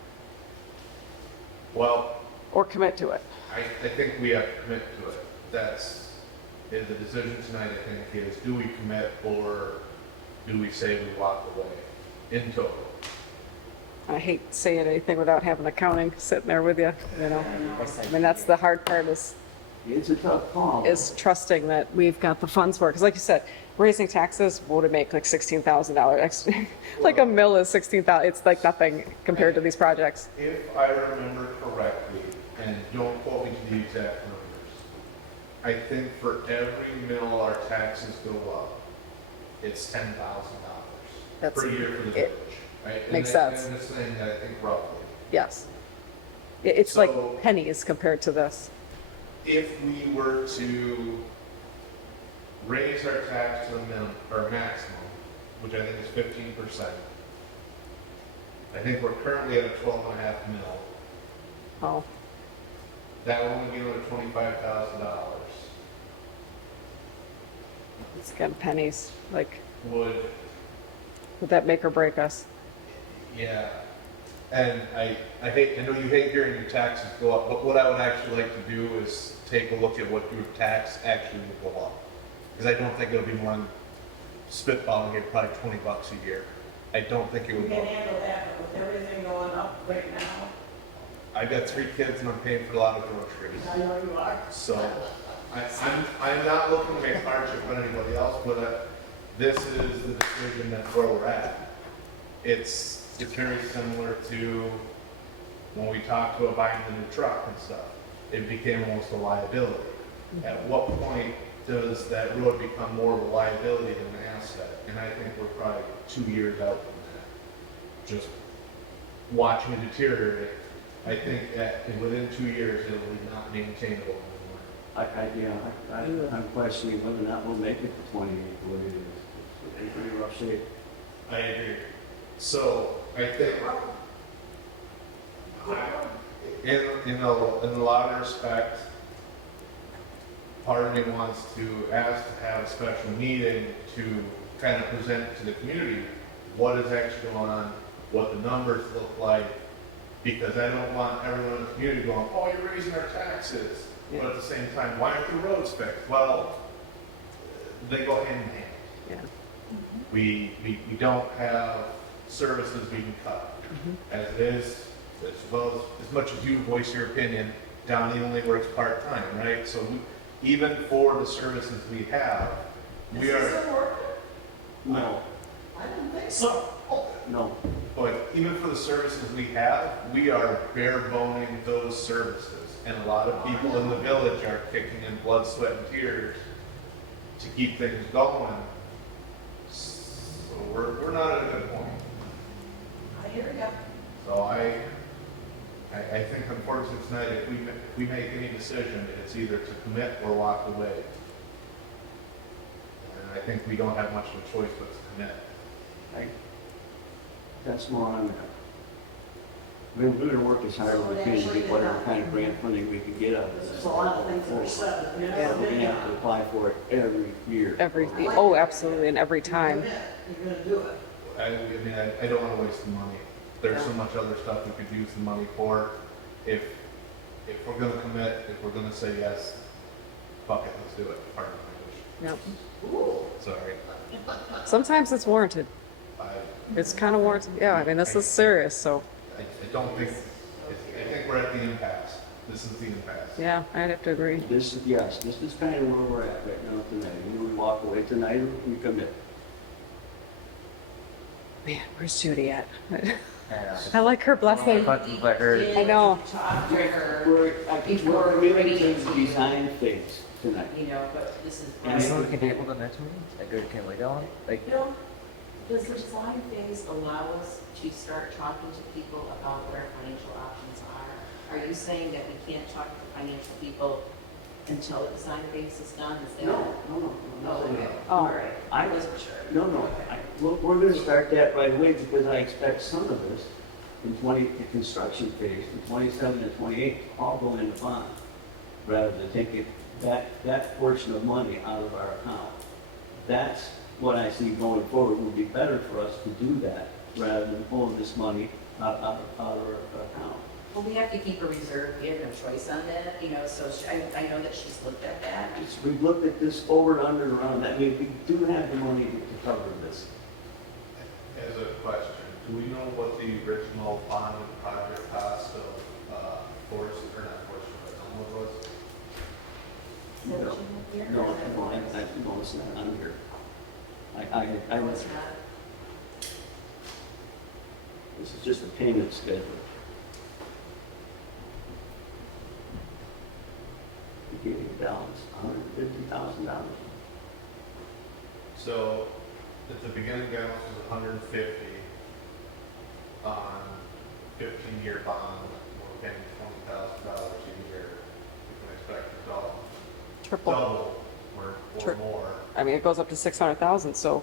Well, or commit to it. I think we have to commit to it. The decision tonight, I think, is do we commit or do we say we walk away in total? I hate saying anything without having accounting sitting there with you, you know? I mean, that's the hard part is It's a tough call. trusting that we've got the funds for it. Because like you said, raising taxes, what would it make, like $16,000 extra? Like a mill is 16,000, it's like nothing compared to these projects. If I remember correctly, and don't quote me to the exact numbers, I think for every mill our taxes go up, it's $10,000 That's- per year for the it village. Right? And makes that- sense. And this thing, I think roughly. Yes. It's like So- pennies compared to this. If we were to raise our tax to the minimum, or maximum, which I think is 15%, I think we're currently at a 12.5 mil. Oh, That would only be another $25,000. it's again pennies. Like, Would, would that make or break us? yeah. And I know you hate hearing your taxes go up, but what I would actually like to do is take a look at what your tax actually will go up. Because I don't think it'll be more than spitballing here, probably $20 a year. I don't think it We would can go. handle that, but with everything going up right now, I've got 3 kids and I'm paying for a lot of groceries. I know you are. So I'm not looking to make hardship on anybody else, but this is the decision that where we're at. It's very similar to when we talked about buying the new truck and stuff. It became almost a liability. At what point does that road become more of a liability than an asset? And I think we're probably 2 years out from that. Just watching it deteriorate. I think that within 2 years, it will be not maintainable anymore. I'm questioning whether or not we'll make it to 28 the way it is. It's in pretty rough shape. I agree. So, I think, in a lot of respect, part of me wants to ask to have a special meeting to kind of present to the community what is actually going on, what the numbers look like, because I don't want everyone in the community going, oh, you're raising our taxes. But at the same time, why aren't the roads fixed? Well, they go hand in hand. Yeah. We don't have services we can cut. As it is, as much as you voice your opinion, Donnie only works part-time, right? So even for the services we have, we Is are, this working? No, I didn't think so. no. but even for the services we have, we are bare boning those services. And a lot of people in the village are kicking in blood, sweat, and tears to keep things going. So we're not at a good point. I hear ya. So I think unfortunately tonight, if we make any decision, it's either to commit or walk away. And I think we don't have much of a choice but to commit. That's more on that. We're gonna work as hard as we can to get whatever kind of grant funding we can get out of this. There's a lot of things that are said. You're Yeah, not we're gonna have to gonna apply for it every year. Oh, absolutely, and every time. You're gonna do it. I mean, I don't want to waste the money. There's so much other stuff we could use the money for. If we're gonna commit, if we're gonna say yes, fuck it, let's do it. Pardon my English. Yep. Sorry. Sometimes it's warranted. I It's kind of warranted. Yeah, I mean, this is serious, so, don't think, I think we're at the impasse. This is the impasse. yeah, I'd have to agree. This is kind of where we're at right now tonight. Either we walk away tonight or we commit. Man, where's Judy at? Yeah. I like her blessing. But her, I know. Talk to her, I think we're committing to the design phase tonight. you know, but this is. and so we can table the next meeting? Like, or can we wait on? Like, You know, does the design phase allow us to start talking to people about what our financial options are? Are you saying that we can't talk to financial people until the design phase is done? Is that? No. Oh, okay. Oh. All right. I I- wasn't sure. No. We're gonna start that right away because I expect some of this in the construction phase, in 27 and 28, all go into bond, rather than taking that portion of money out of our account. That's what I see going forward. It would be better for us to do that rather than pulling this money out of our account. Well, we have to keep a reserve. We have no choice on that, you know, so I know that she's looked at that. We've looked at this forward, under, and around. I mean, we do have the money to cover this. As a question, do we know what the original bond project cost of Forest, or not Forest, but Elmwood was? Is that what you have here? No, it's not on here. I No, was, it's not. this is just a payment schedule. We gave a balance, $150,000. So, at the beginning balance was 150 on 15-year bond, we're paying $20,000 a year. We can expect to Triple. double or Tri- more. I mean, it goes up to 600,000, so,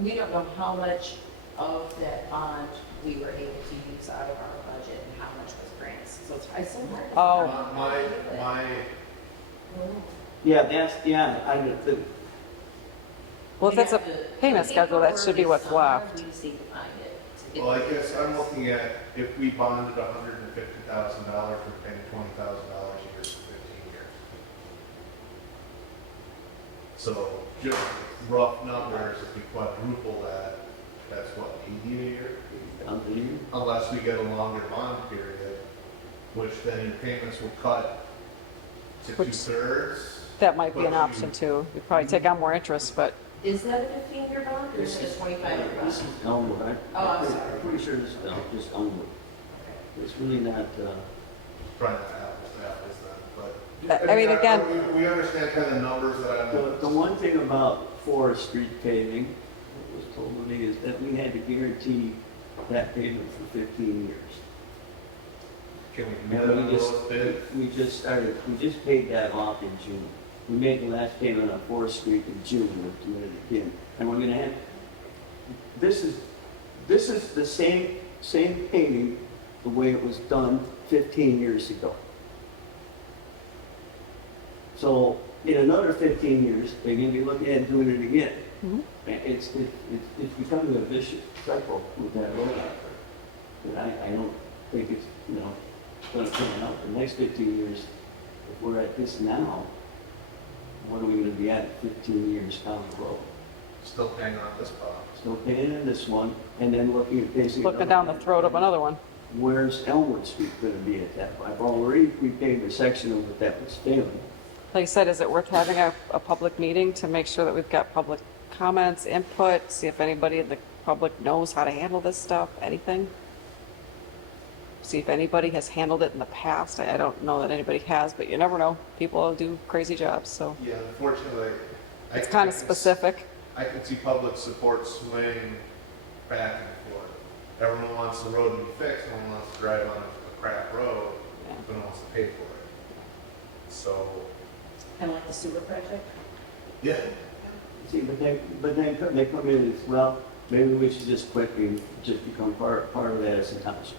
We don't know how much of that bond we were able to use out of our budget and how much was grants. So it's so hard. to Oh. My, Yeah, well, if it's a payment schedule, that should be what's left. We just need to find it. to get well, I the guess I'm details. looking at, if we bonded $150,000, we're paying $20,000 a year for 15 years. So, just rough numbers, if we quadruple that, that's what, 80 a year? Unless we get a longer bond period, which then your payments will cut to Which- 2/3. That might be an But you- option too. You'd probably take on more interest, but Is that a 15-year bond or is it a 25-year This is bond? Elmwood. Oh, I'm sorry. I'm pretty sure this is just Elmwood. It's really not, Trying to apples to apples then, but. I mean, again- We understand kind of numbers that the one thing about Forest Street paving, what was told to me, is that we had to guarantee that pavement for 15 years. can we And commit on we those just, bids? we just paid that off in June. We made the last payment on Forest Street in June, we're committed again. And we're gonna have, this is the same paving, the way it was done 15 years ago. So in another 15 years, they're gonna be looking at doing it again. Mhm. And it's becoming a vicious cycle with that road out there. And I don't think it's, gonna turn out the next 15 years. If we're at this now, what are we gonna be at 15 years down the road? Still paying on this bond. Still paying in this one, and then looking at basically. looking down the throat of another one. Where's Elmwood Street gonna be at that? I've already repaved a section of it that was failing. Like I said, is it worth having a public meeting to make sure that we've got public comments, input, see if anybody in the public knows how to handle this stuff, anything? See if anybody has handled it in the past. I don't know that anybody has, but you never know. People do crazy jobs, so Yeah, unfortunately. it's kind of I can specific. I can see public support swing back and forth. Everyone wants the road to be fixed, no one wants to drive on a crap road, no one wants to pay for it. So, Kind of like the sewer project. yeah, See, but then they come in and, well, maybe we should just quit and just become part of that as a township.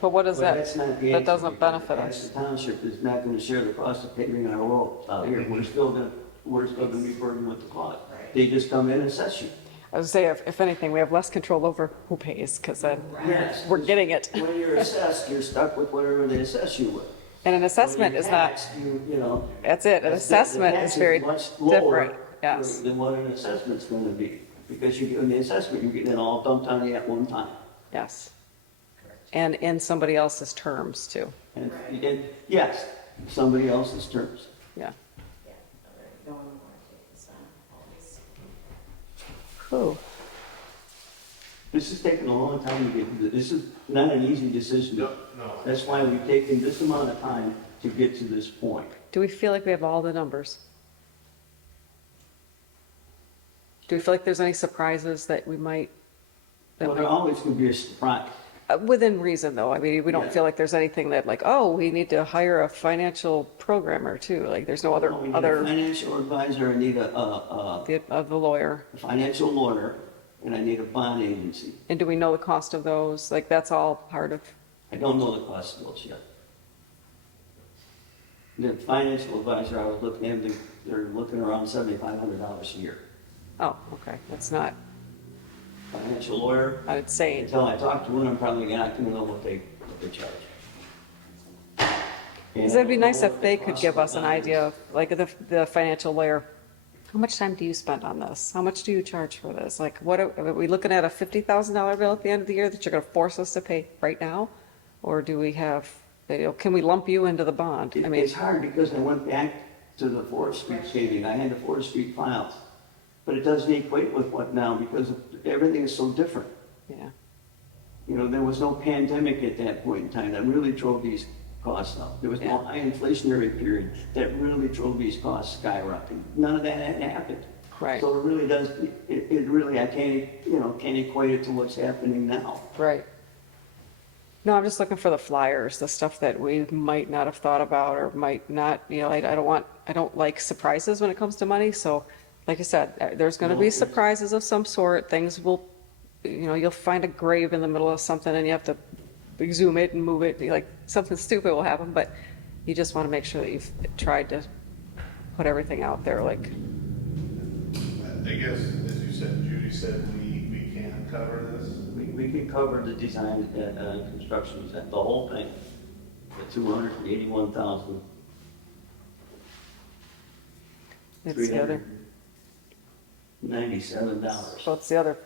But what is But that? that's not the That answer, doesn't because benefit us. Aspen Township is not gonna share the cost of paving our roads out here. We're still gonna be burdened with the cost. Right. They just come in and assess you. I would say, if anything, we have less control over who pays, because then Yes. we're getting it. When you're assessed, you're stuck with whatever they assess you with. And an assessment When is you're not, taxed, you know. that's it, an the assessment tax is very much lower different, yes. Than what an assessment's gonna be. Because in the assessment, you're getting it all dumped on you at one time. Yes. And in somebody else's terms, too. And yes, somebody else's terms. Yeah. Yeah, no one want to take this on always. Cool. This has taken a long time to get, this is not an easy decision. no, no. That's why we've taken this amount of time to get to this point. Do we feel like we have all the numbers? Do we feel like there's any surprises that we might, Well, there always could be a surprise. within reason, though? I mean, we don't Yeah. feel like there's anything that like, oh, we need to hire a financial programmer, too. Like, there's no We need a other, financial advisor, I need a of the lawyer. financial lawyer, and I need a bond agency. And do we know the cost of those? Like, that's all part of, I don't know the cost of those yet. The financial advisor I was looking at, they're looking around $7,500 a year. oh, okay, that's not Financial lawyer, insane. until I talk to one, I'm probably not gonna know what they charge. Because it'd be nice if they could give us an idea of, like, the financial lawyer, how much time do you spend on this? How much do you charge for this? Like, what, are we looking at a $50,000 bill at the end of the year that you're gonna force us to pay right now? Or do we have, you know, can we lump you into the bond? I mean, It's hard because I went back to the Forest Street paving, I had the Forest Street files. But it doesn't equate with what now because everything is so different. yeah, You know, there was no pandemic at that point in time that really drove these costs up. There was no Yeah. high inflationary period that really drove these costs skyrocketing. None of that had happened. right, So it really does, it really, I can't equate it to what's happening now. right. No, I'm just looking for the flyers, the stuff that we might not have thought about or might not, you know, I don't like surprises when it comes to money, so like I said, there's gonna be surprises of some sort, things will, you know, you'll find a grave in the middle of something and you have to exhume it and move it, like, something stupid will happen, but you just wanna make sure that you've tried to put everything out there, like, I guess, as you said, Judy said, we can cover this. We can cover the design, construction, the whole thing, the 281,000. it's the other, $97. so it's the other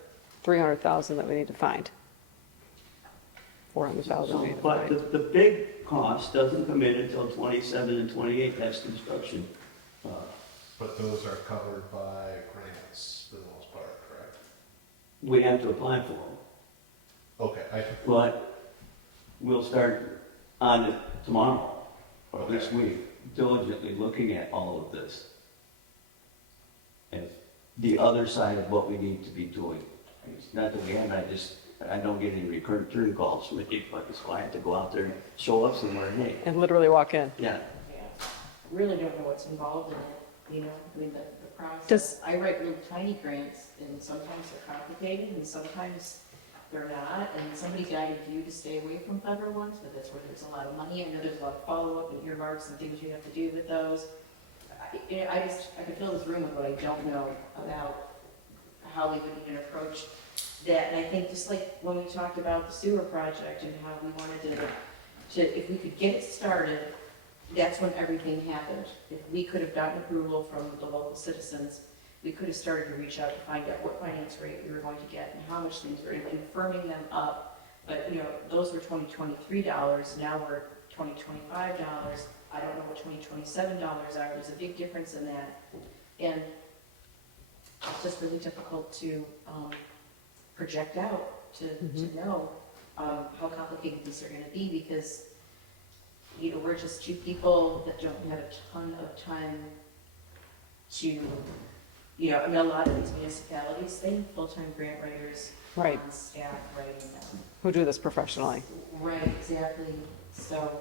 300,000 that we need to find. 400,000 we need to But find. the big cost doesn't come in until 27 and 28, that's construction. But those are covered by grants for the most part, correct? We have to apply for them, Okay, but we'll start on it tomorrow or this Okay. week, diligently looking at all of this. And the other side of what we need to be doing. It's not that we have, I don't get any return calls from it, but it's why I have to go out there and show up somewhere, hey, And literally walk in. yeah. Yeah, really don't know what's involved in it, you know, I mean, the process. Does- I write little tiny grants, and sometimes they're complicated, and sometimes they're not, and somebody's guided you to stay away from federal ones, but that's where there's a lot of money, I know there's a lot of follow-up and earmarks and things you have to do with those. I could fill this room with what I don't know about how we would even approach that, and I think just like when we talked about the sewer project and how we wanted to, if we could get it started, that's when everything happened. If we could have gotten approval from the local citizens, we could have started to reach out to find out what finance rate we were going to get and how much things were, and firming them up. But, you know, those were $2023, now we're $2025. I don't know what $2027 are, there's a big difference in that. And it's just really difficult to project out, to know how complicated these are gonna be, because, you know, we're just two people that don't have a ton of time to, you you know, I mean, a lot of these municipalities, they have full-time grant writers Right. on staff writing them. Who do this professionally. Right, exactly. So,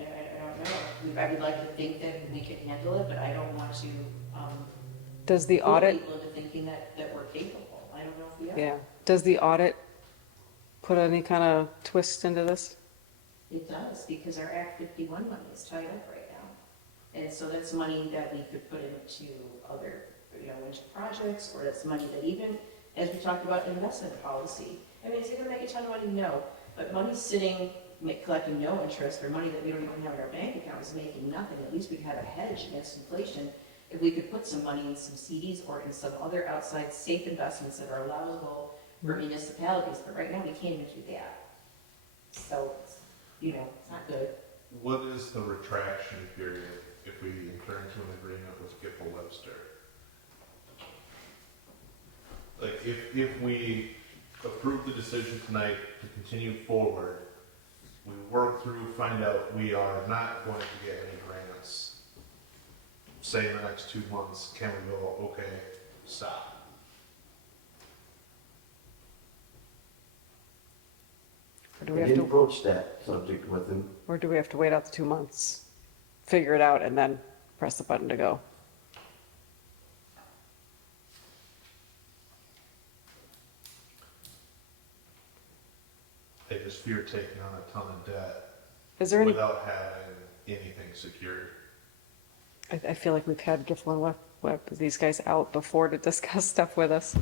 I don't know. I would like to think that we can handle it, but I don't want to, Does the fool audit, people into thinking that we're capable. I don't know if we are. yeah, does the audit put any kind of twist into this? It does, because our Act 51 money is tied up right now. And so that's money that we could put into other, you know, into projects, or that's money that even, as we talked about, investment policy. I mean, is it gonna make a ton of money? No. But money sitting, collecting no interest, or money that we don't even have in our bank account is making nothing. At least we'd have a hedge against inflation if we could put some money in some CDs or in some other outside safe investments that are allowable for municipalities. But right now, we can't even do that. So, you know, it's not good. What is the retraction period if we enter into an agreement with Giffords Webster? Like, if we approve the decision tonight to continue forward, we work through, find out we are not going to get any grants, say in the next 2 months, can we go, okay, stop? Or do I we have didn't to, approach that subject with him. or do we have to wait out the 2 months, figure it out, and then press the button to go? I just fear taking on a ton of debt Is there any, without having anything secured. I feel like we've had Giflin Web, these guys out before to discuss stuff with us.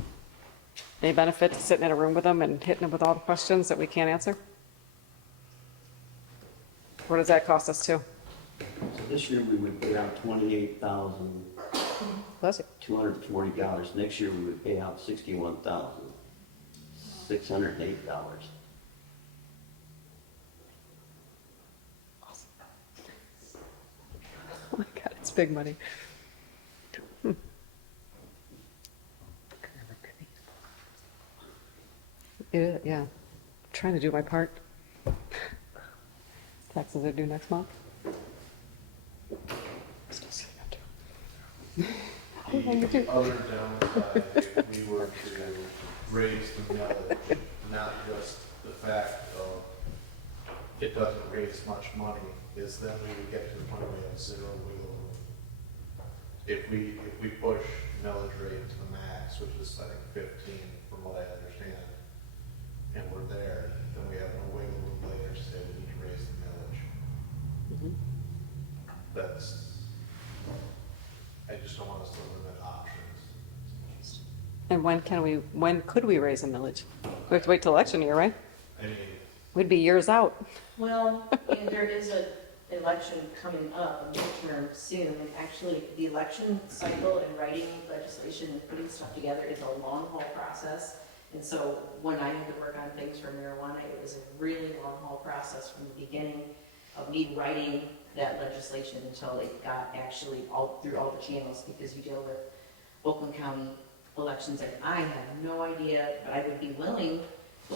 Any benefit to sitting in a room with them and hitting them with all the questions that we can't answer? What does that cost us too? So this year we would pay out Bless you. $28,240. Next year we would pay out $61,608. Oh my God, it's big money. Yeah, trying to do my part. Taxes are due next month. Still sitting up too. Oh, you too. The other downside, if we were to raise the millage, not just the fact of it doesn't raise much money, is then we would get to the point where we have zero wiggle room. If we push millage rate to the max, which is I think 15 from what I understand, and we're there, then we have no wiggle room later to say we need to raise the millage. That's, I just don't want us to limit options. And when could we raise a millage? We have to wait till election year, right? I mean, We'd be years out. Well, and there is an election coming up, a midterm soon, and actually, the election cycle and writing legislation and putting stuff together is a long haul process. And so when I had to work on things for marijuana, it was a really long haul process from the beginning of me writing that legislation until it got actually all through all the channels, because you deal with Oakland County elections, and I have no idea, but I would be willing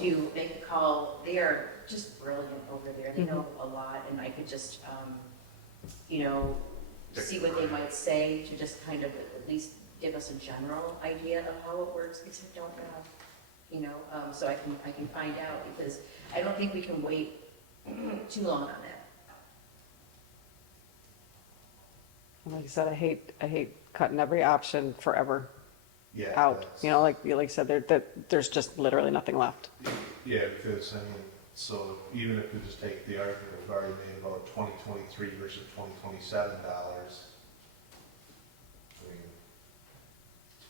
to make a call. They are just brilliant over there. They know a lot, and I could just, you know, see what they might say to just kind of at least give us a general idea of how it works, because I don't know, you know, so I can find out, because I don't think we can wait too long on that. Like you said, I hate cutting every option forever yeah. out. that's- You know, like you said, there's just literally nothing left. Yeah, because, I mean, so even if we just take the argument we've already made about 2023 versus 2027 dollars, I mean,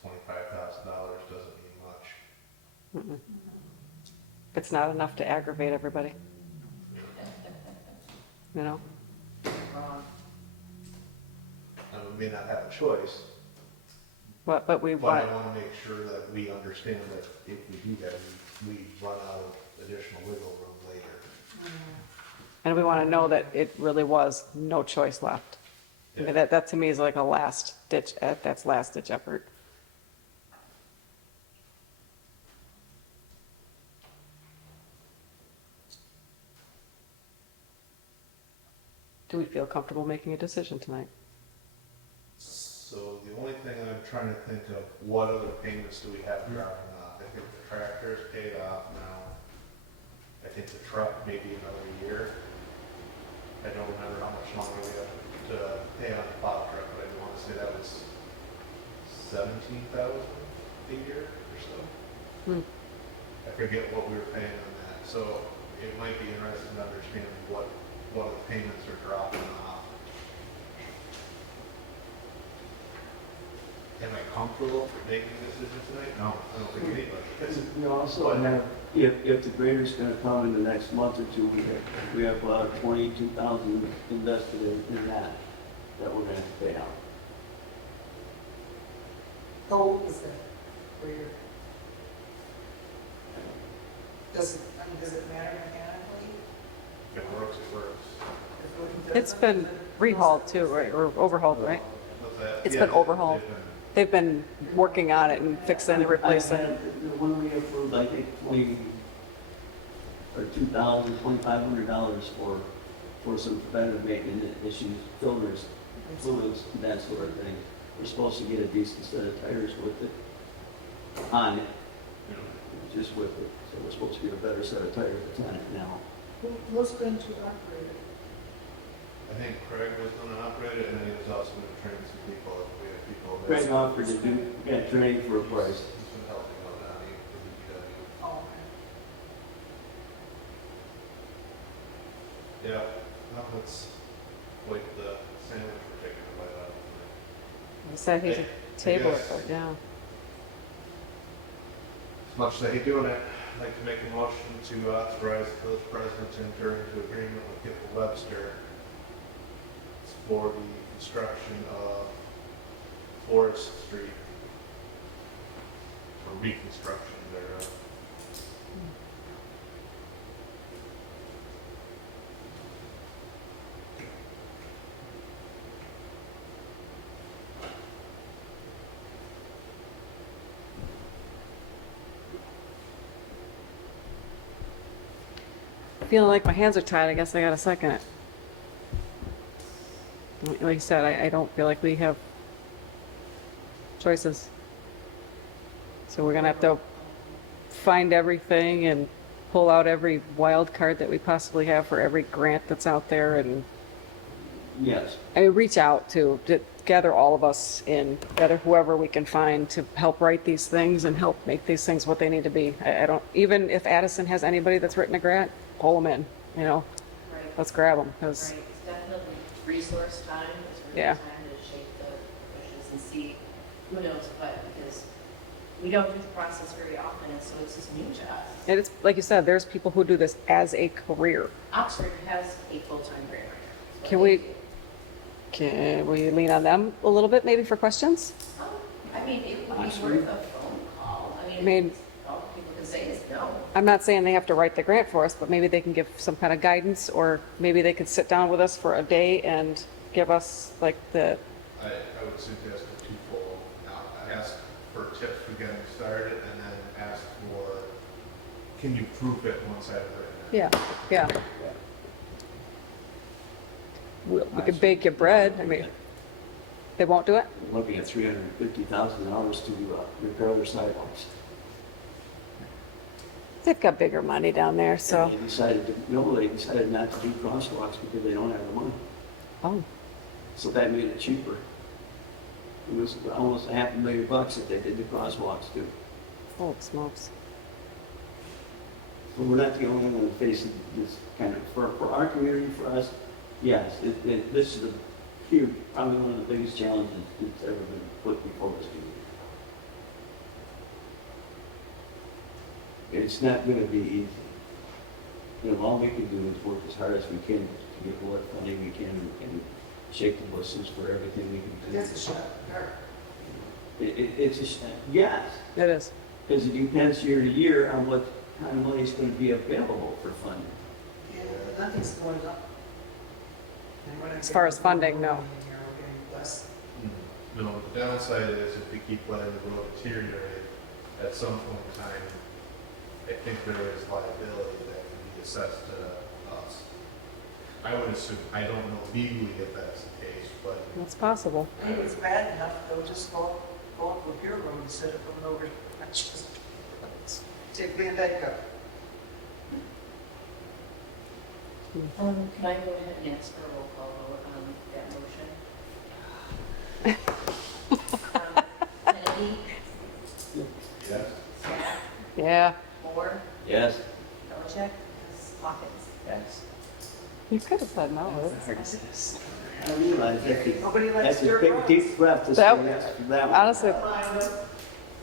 $25,000 doesn't mean much. It's not enough to aggravate everybody. You know? And we may not have a choice, But we but I want, want to make sure that we understand that if we do that, we run out of additional wiggle room later. and we want to know that it really was no choice left. I mean, that to me is like a last ditch effort. Do we feel comfortable making a decision tonight? So the only thing I'm trying to think of, what other payments do we have dropping off? I think the tractor is paid off now. I think the truck maybe another year. I don't remember how much longer we have to pay on the plow truck, but I want to say that was 17,000 a year or so. I forget what we were paying on that, so it might be interesting to understand what the payments are dropping off. Am I comfortable making a decision tonight? No, I don't think anybody is. We also have, if the grader's gonna come in the next month or two, we have about 22,000 invested in that we're gonna have to pay out. How old is that grader? Does it matter mechanically? If it works, it works. It's been rehauled too, right, or overhauled, right? What's that? It's Yeah, been overhauled. They've been working on it and fixing and replacing it. The one we approved, I think, $2,500 for some preventative maintenance issues, filters, fluids, that sort of thing. We're supposed to get a decent set of tires with it, on it, just with it. So we're supposed to get a better set of tires that's on it now. Who's going to operate it? I think Craig was going to operate it, and then he was also going to train some people. If we had people. that- Greg offered to do, yeah, training for a price. He's been helping out Donnie for the DPW. Oh, okay. Yeah, no, that's like the sandwich we're taking a bite out of. He said he's a table it, Yes. but yeah. As much as I hate doing it, I'd like to make a motion to authorize the village president to enter into agreement with Gipple Webster for the construction of Forest Street, or reconstruction thereof. Feeling like my hands are tied, I guess I gotta second it. Like you said, I don't feel like we have choices. So we're gonna have to find everything and pull out every wild card that we possibly have for every grant that's out there and, Yes. I mean, reach out to gather all of us in, gather whoever we can find to help write these things and help make these things what they need to be. I don't, even if Addison has anybody that's written a grant, pull them in, you know, Right, let's grab them, because, right, it's definitely resource time, it's really Yeah. time to shape the bushes and see, who knows what, because we don't do the process very often, and so it's just new to us. and it's, like you said, there's people who do this as a career. Oxford has a full-time grant writer. That's what Can they we- do. Can we lean on them a little bit, maybe for questions? I mean, it would be Oxford? worth a phone call, I mean- all people can say is no. I'm not saying they have to write the grant for us, but maybe they can give some kind of guidance, or maybe they could sit down with us for a day and give us like the, I would suggest a twofold. Now, ask for tips for getting started, and then ask for, can you prove it once I've written it? yeah. We could bake you bread, I mean, they won't do it? Looking at $350,000 to repair their sidewalks. They've got bigger money down there, so, They decided not to do crosswalks because they don't have the money. oh, So that made it cheaper. It was almost $500,000 if they did the crosswalks too. holy smokes. But we're not the only one facing this kind of, for our community, for us, yes, this is a huge, probably one of the biggest challenges that's ever been put before us. It's not gonna be easy. You know, all we can do is work as hard as we can to get what funding we can and shake the bushes for everything we can do. That's a shot in the dark. It's yes, It is. because it depends year to year on what kind of money is going to be available for funding. Yeah, nothing's going up. And we're not As far as getting funding, more no. money, you know, we're getting less. No, the downside is if we keep letting the road deteriorate, at some point in time, I think there is liability that can be assessed to us. I would assume, I don't know legally if that's the case, but That's possible. If it's bad enough, they'll just go up with your road instead of going over, that's just, take Van Dyke up. Can I go ahead and ask for a roll call vote on that motion? Kennedy, yes. Snap, Yeah, Moore, Yes. Belichick, Hawkins. Yes. you could have said no. I realize that Nobody likes that's a dirt big roads. deep breath to say That- yes to that one. Honestly,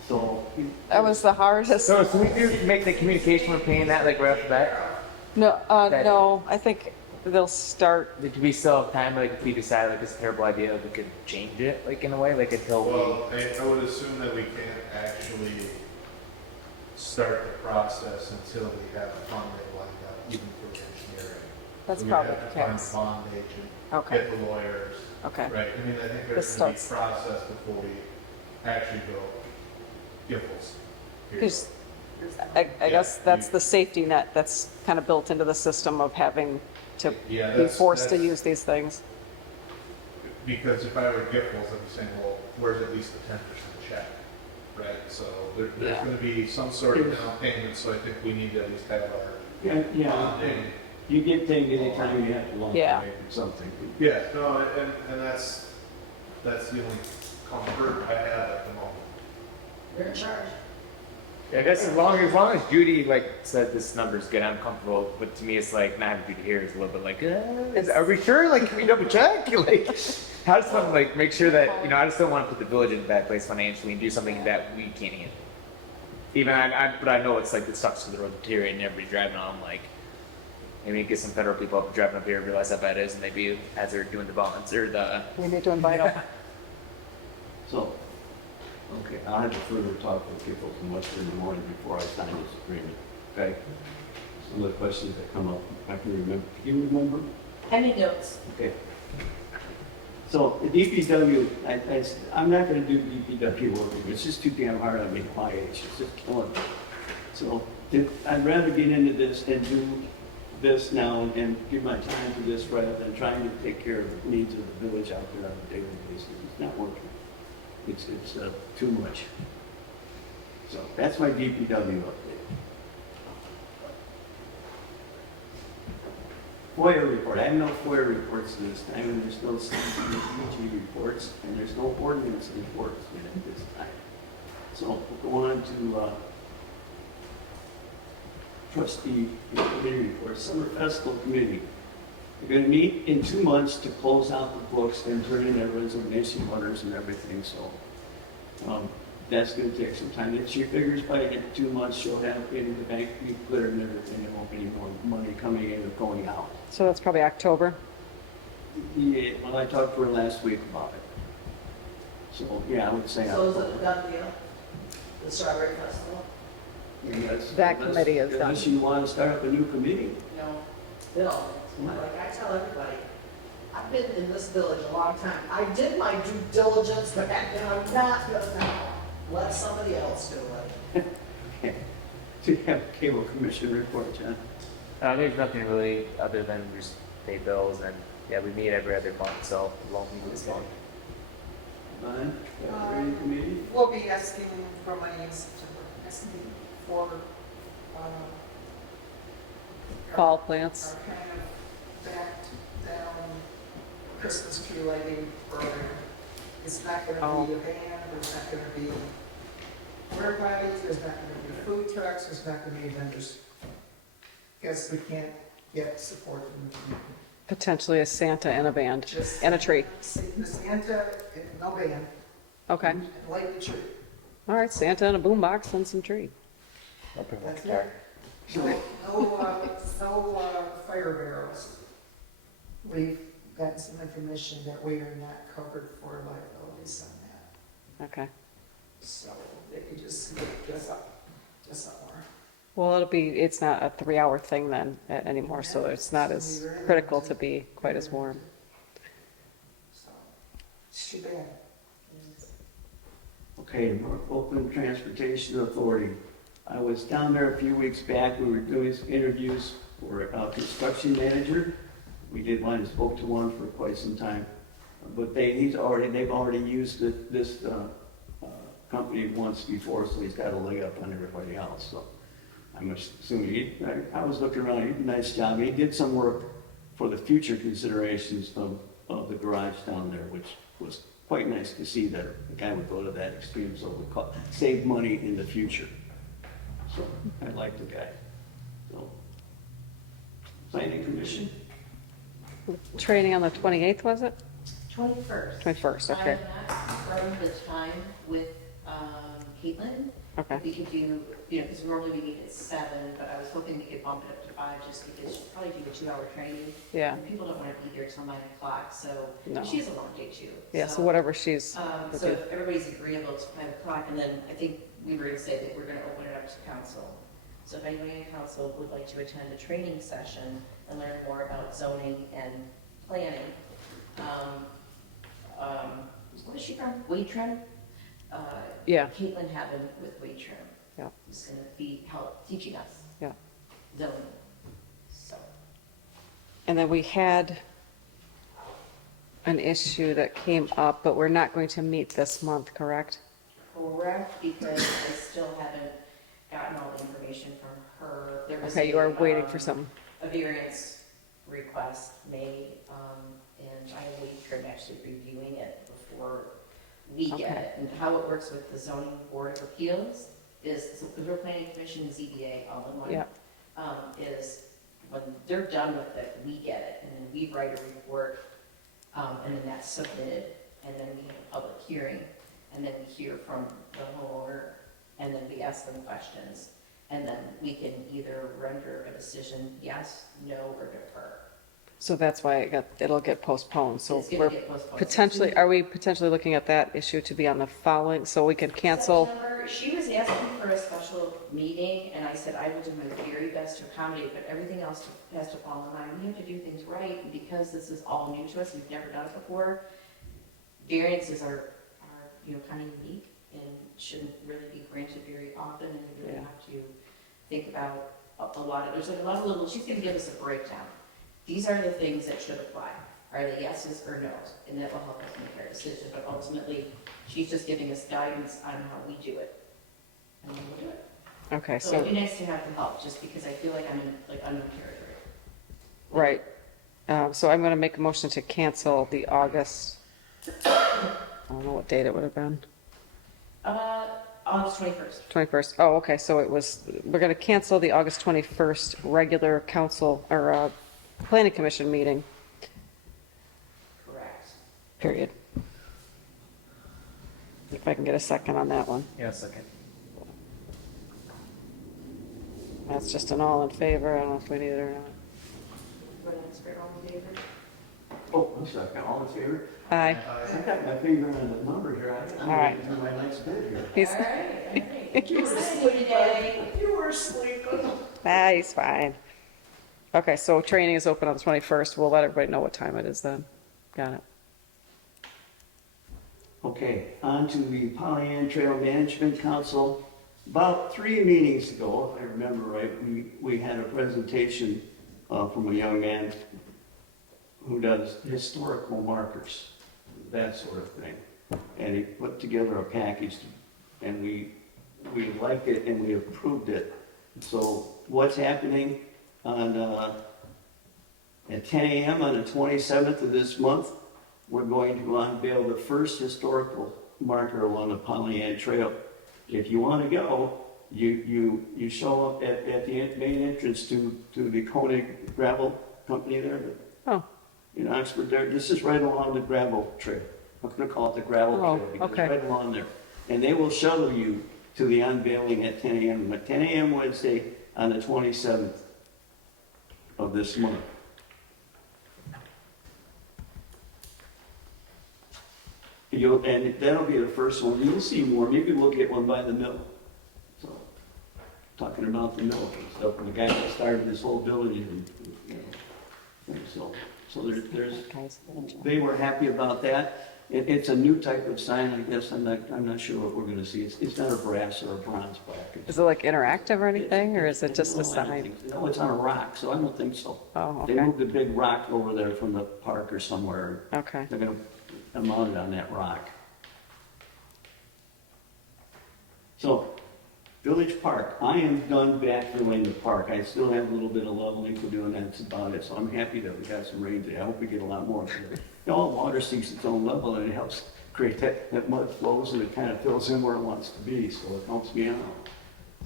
So. that was the hardest. So we do make the communication we're paying that like right off the bat? No, no, I think they'll start, Like, do we still have time, like, if we decide like it's a terrible idea, we could change it, like, in a way, like, until we... Well, I would assume that we can't actually start the process until we have a funding lined up, even for engineering. that's So probably we have the to find a case. bond agent, Okay, get the lawyers, okay. right? I mean, I think This there's gonna be starts- process before we actually go Giffords. Because I guess that's the safety net that's kind of built into the system of having to Yeah, be that's- forced to that's- use these things. Because if I were Giffords, I'd be saying, well, where's at least a 10% check, right? So there's Yeah. gonna be some sort of down payment, so I think we need to at least have our Yeah, bonding. you get paid anytime you have to walk Yeah. away from something. Yeah, no, and that's the only comfort I have at the moment. You're in charge. Yeah, I guess as long as Judy, like, said this number's good, I'm comfortable, but to me, it's like, not having Judy here is a little bit like, are we sure? Like, can we double check? Like, I just want to, like, make sure that, I just don't want to put the village in a bad place financially and do something that we can't handle. But I know it's like, it sucks to the road deteriorate and everybody driving on, like, maybe get some federal people up driving up here and realize how bad it is, and maybe as they're doing the bonds or the, We need to invite them. So, okay, I'll have to further talk with people from Western in the morning before I sign this agreement, okay? Some of the questions that come up, I can remember. Do you remember? I made notes. Okay. So the DPW, I'm not gonna do DPW work, it's just too damn hard on me at my age, it's just killing me. So I'd rather get into this and do this now and give my time to this rather than trying to take care of the needs of the village out there on a daily basis. It's not working. It's too much. So that's my DPW update. FOIA report. I have no FOIA reports this time, and there's no CDBG reports, and there's no ordinance reports at this time. So we'll go on to trustee committee report. Summer Festival Committee. We're going to meet in 2 months to close out the books and turn in their resignation letters and everything. So that's going to take some time. She figures by 2 months she'll have it in the bank be clear and everything. There won't be any more money coming in or going out. So that's probably October. Yeah, well, I talked to her last week about it. So, yeah, I would say. So is it a done deal? The Strawberry Festival? That committee is done. Unless you want to start up a new committee. No. Bill, like I tell everybody, I've been in this village a long time. I did my due diligence, but I'm not gonna now. Let somebody else do it. Do you have a cable commission report, John? there's nothing really other than just pay bills and, yeah, we meet every other month, so we won't meet this month. Fine. Operating committee? We'll be asking for money in September, asking for, Fall plants. our kind of backed down Christmas tree lighting program. It's not gonna be a band, there's not gonna be porta potties, there's not gonna be food trucks, there's not gonna be vendors. Because we can't get support from the community. Potentially a Santa and a band Just and a tree. The Santa, no band, Okay. and light the tree. All right, Santa and a boombox and some tree. I'll bring my That's guitar. No fire barrels. We've gotten some information that we are not covered for liabilities on that. Okay. So they could just dress up more. Well, it's not a 3-hour thing then anymore, so it's not as critical to be quite as warm. So, it's too bad. Okay, North Oakland Transportation Authority. I was down there a few weeks back. We were doing some interviews for a construction manager. We did one and spoke to one for quite some time. But they've already used this company once before, so he's got a leg up on everybody else, so. I'm assuming, I was looking around, he did a nice job. He did some work for the future considerations of the garage down there, which was quite nice to see that a guy would go to that extreme, so it would save money in the future. So I like the guy. So, Planning Commission? Training on the 28th, was it? 21st. 21st, okay. I have not confirmed the time with Caitlin. Okay. We could do, because normally we meet at 7, but I was hoping we could bump it up to 5 just because she'll probably do a 2-hour training. Yeah. And people don't want to be there till 9 o'clock, so No. she has a long day too. Yeah, so whatever she's, So if everybody's agreeable to 5 o'clock, and then I think we were going to say that we're going to open it up to council. So if anybody in council would like to attend a training session and learn more about zoning and planning, what is she from? Waitrim? Yeah. Caitlin Haben with Waitrim. Yeah. Who's going to be teaching us yeah. zoning. So. And then we had an issue that came up, but we're not going to meet this month, correct? Correct, because I still haven't gotten all the information from her. There was Okay, you are waiting for some. a variance request made, and I await her actually reviewing it before we get Okay. it. And how it works with the zoning board of appeals is, so because we're planning commission and ZBA all in one, Yeah. is when they're done with it, we get it, and then we write a report, and then that's submitted, and then we have a public hearing, and then we hear from the homeowner, and then we ask them questions, and then we can either render a decision yes, no, or defer. So that's why it'll get postponed. So It's gonna we're get postponed. potentially, are we potentially looking at that issue to be on the following, so we can cancel? September, she was asking for a special meeting, and I said I will do my very best to accommodate, but everything else has to fall in line. We have to do things right, and because this is all new to us, we've never done it before. Variances are kind of unique and shouldn't really be granted very often, and we really Yeah. have to think about a lot of, there's like a lot of little, she's gonna give us a breakdown. These are the things that should apply. Are they yeses or nos? And that will help us make our decision, but ultimately, she's just giving us guidance on how we do it. And then we'll do it. Okay, So so, it'd be nice to have the help, just because I feel like I'm in unknown territory. right. So I'm going to make a motion to cancel the August, I don't know what date it would have been, August 21st. 21st. Oh, okay, so we're going to cancel the August 21st regular council, or planning commission meeting, Correct. period. If I can get a second on that one. Yeah, second. That's just an all in favor, I don't know if we need it or not. What else for all in favor? Oh, I'm sorry, all in favor? Aye. I got my finger on the number here. I'm All right. gonna do my next bid here. He's, All right. You were asleep today. You were sleeping. he's fine. Okay, so training is open on the 21st, we'll let everybody know what time it is then. Got it. Okay, on to the Pollyant Trail Management Council. About 3 meetings ago, if I remember right, we had a presentation from a young man who does historical markers, that sort of thing. And he put together a package, and we liked it and we approved it. So what's happening on, at 10 a.m. on the 27th of this month, we're going to unveil the first historical marker along the Pollyant Trail. If you want to go, you show up at the main entrance to the Koenig Gravel Company there. Oh, In Oxford there, this is right along the gravel trail. I'm gonna call it the gravel Oh, trail because it's okay. right along there. And they will shuttle you to the unveiling at 10 a.m. At 10 a.m. Wednesday on the 27th of this month. And that'll be the first one. You'll see more. Maybe we'll get one by the mill. So, talking about the mill and stuff, and the guy that started this whole building, and, you know, and So there's, Guys, they were happy about that. It's a new type of sign, I guess. I'm not sure what we're gonna see. It's not a brass or a bronze plaque. is it like interactive or anything, or is it just a No, I don't sign? think- No, it's on a rock, so I don't think so. Oh, They okay, moved a big rock over there from the park or somewhere. okay. They're gonna mount it on that rock. So, Village Park, I am done backfilling the park. I still have a little bit of leveling to do, and that's about it. So I'm happy that we got some rain today. I hope we get a lot more. All water seeks its own level, and it helps create that mud flows, and it kind of fills in where it wants to be, so it helps me out.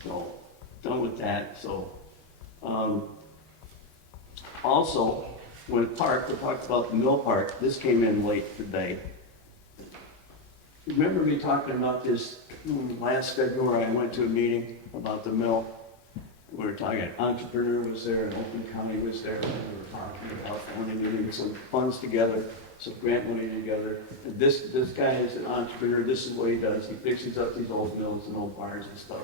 So, done with that. So, also, when park, we talked about the mill park. This came in late today. Remember me talking about this last February? I went to a meeting about the mill. We were talking, an entrepreneur was there, and Oakland County was there, and we were talking about getting some funds together, some grant money together. And this guy is an entrepreneur. This is what he does. He fixes up these old mills and old barns and stuff.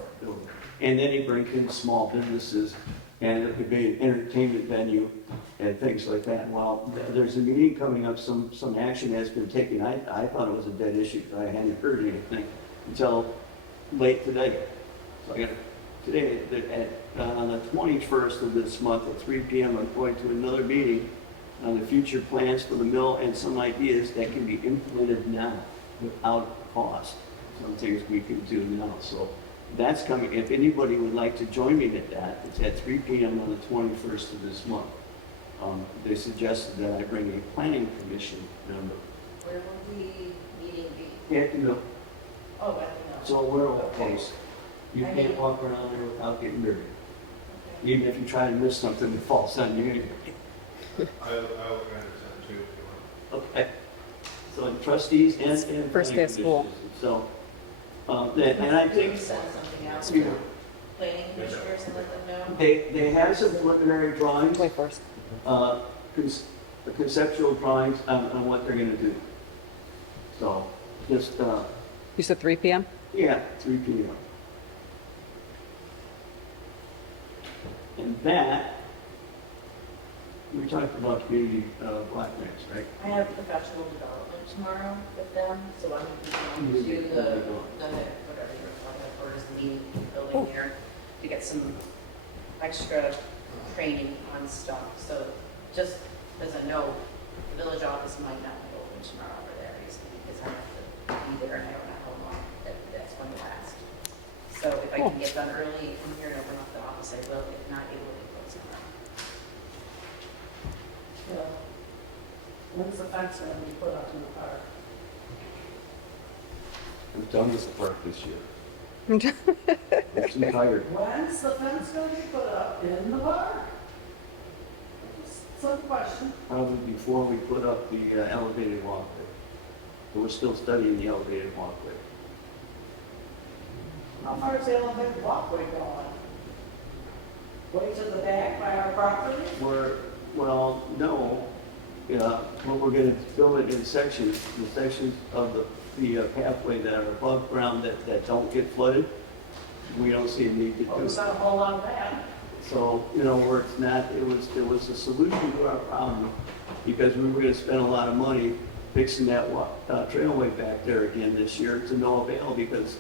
And then he brings in small businesses, and it could be an entertainment venue and things like that. Well, there's a meeting coming up, some action has been taken. I thought it was a dead issue, but I hadn't heard anything until late today. So I got, today, on the 21st of this month at 3 p.m., I'm going to another meeting on the future plans for the mill and some ideas that can be implemented now without cost. Some things we can do now. So that's coming. If anybody would like to join me at that, it's at 3 p.m. on the 21st of this month. They suggested that I bring a planning commission member. Where will the meeting be? At the mill. Oh, at the mill. So we're Okay. close. You I can't mean- walk around there without getting dirty. Okay. Even if you try to miss something, it falls on you anyway. I'll organize that too if you want. Okay. So trustees and. First day of school. So, and I Can you think send something out Excuse to me. planning commissioners and let them know? they have some preliminary drawings, Wait first. conceptual drawings on what they're gonna do. So, just, You said 3 p.m.? yeah, 3 p.m. And that, we talked about community block grants, right? I have professional development tomorrow with them, so I'm going to do the, whatever you're calling it, or is the meeting building there, to get some extra training on stuff. So just as a note, the village office might not be open tomorrow over there, because I have to be there, and I don't know how long that's going to last. So if I can get done early from here and open up the office, I will. If not, it will be closed tomorrow. Yeah. When's the fence gonna be put up in the park? I'm done with the park this year. I'm too tired. When's the fence gonna be put up in the park? Some question. Probably before we put up the elevated walkway. But we're still studying the elevated walkway. How far is the elevated walkway going? Way to the back by our property? Well, no, yeah, but we're gonna build it in sections, the sections of the pathway that are above ground that don't get flooded. We don't see a need to Well, do. we've got a whole lot of that. So, where it's not, it was a solution to our problem, because we were gonna spend a lot of money fixing that trailway back there again this year to no avail, because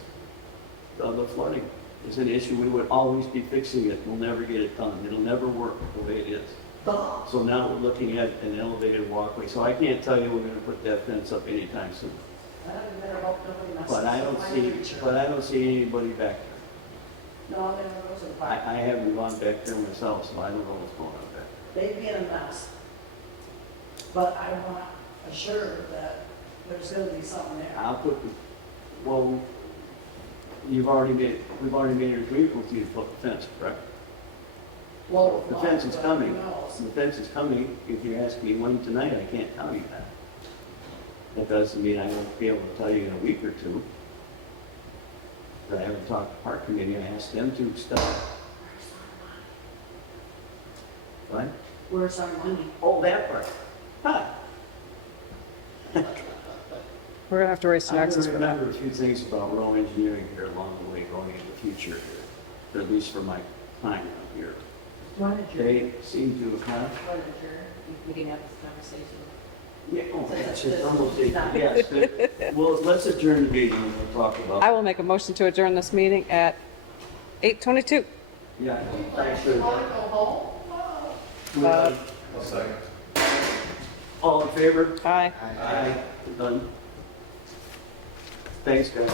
the flooding is an issue. We would always be fixing it. We'll never get it done. It'll never work the way it is. Duh. So now we're looking at an elevated walkway. So I can't tell you we're gonna put that fence up anytime soon. I better hope nobody messes But I with don't my see, future. but I don't see anybody back there. No, they never go to the park. I haven't gone back there myself, so I don't know what's going on back They'd be in a mess. But I want assured that there's gonna be something there. there. I'll put well, we've already made an agreement with you to put the fence, correct? Well, The fence is who coming. knows? The fence is coming. If you ask me when tonight, I can't tell you that. That doesn't mean I won't be able to tell you in a week or two. But I haven't talked to park committee. I asked them to start. What? Where's our money? Oh, that part. Huh. We're gonna have to raise I'm taxes gonna for that. remember a few things about road engineering here along the way, going into the future here, at least for my time out here. They seem to have, Want to adjourn? We can have this conversation. yeah, oh, that's it's almost, yes, well, let's adjourn the meeting and we'll talk about. I will make a motion to adjourn this meeting at 8:22. Yeah, thanks You for, want to go home? I'll second. all in favor? Aye. Aye. Done. Thanks, guys.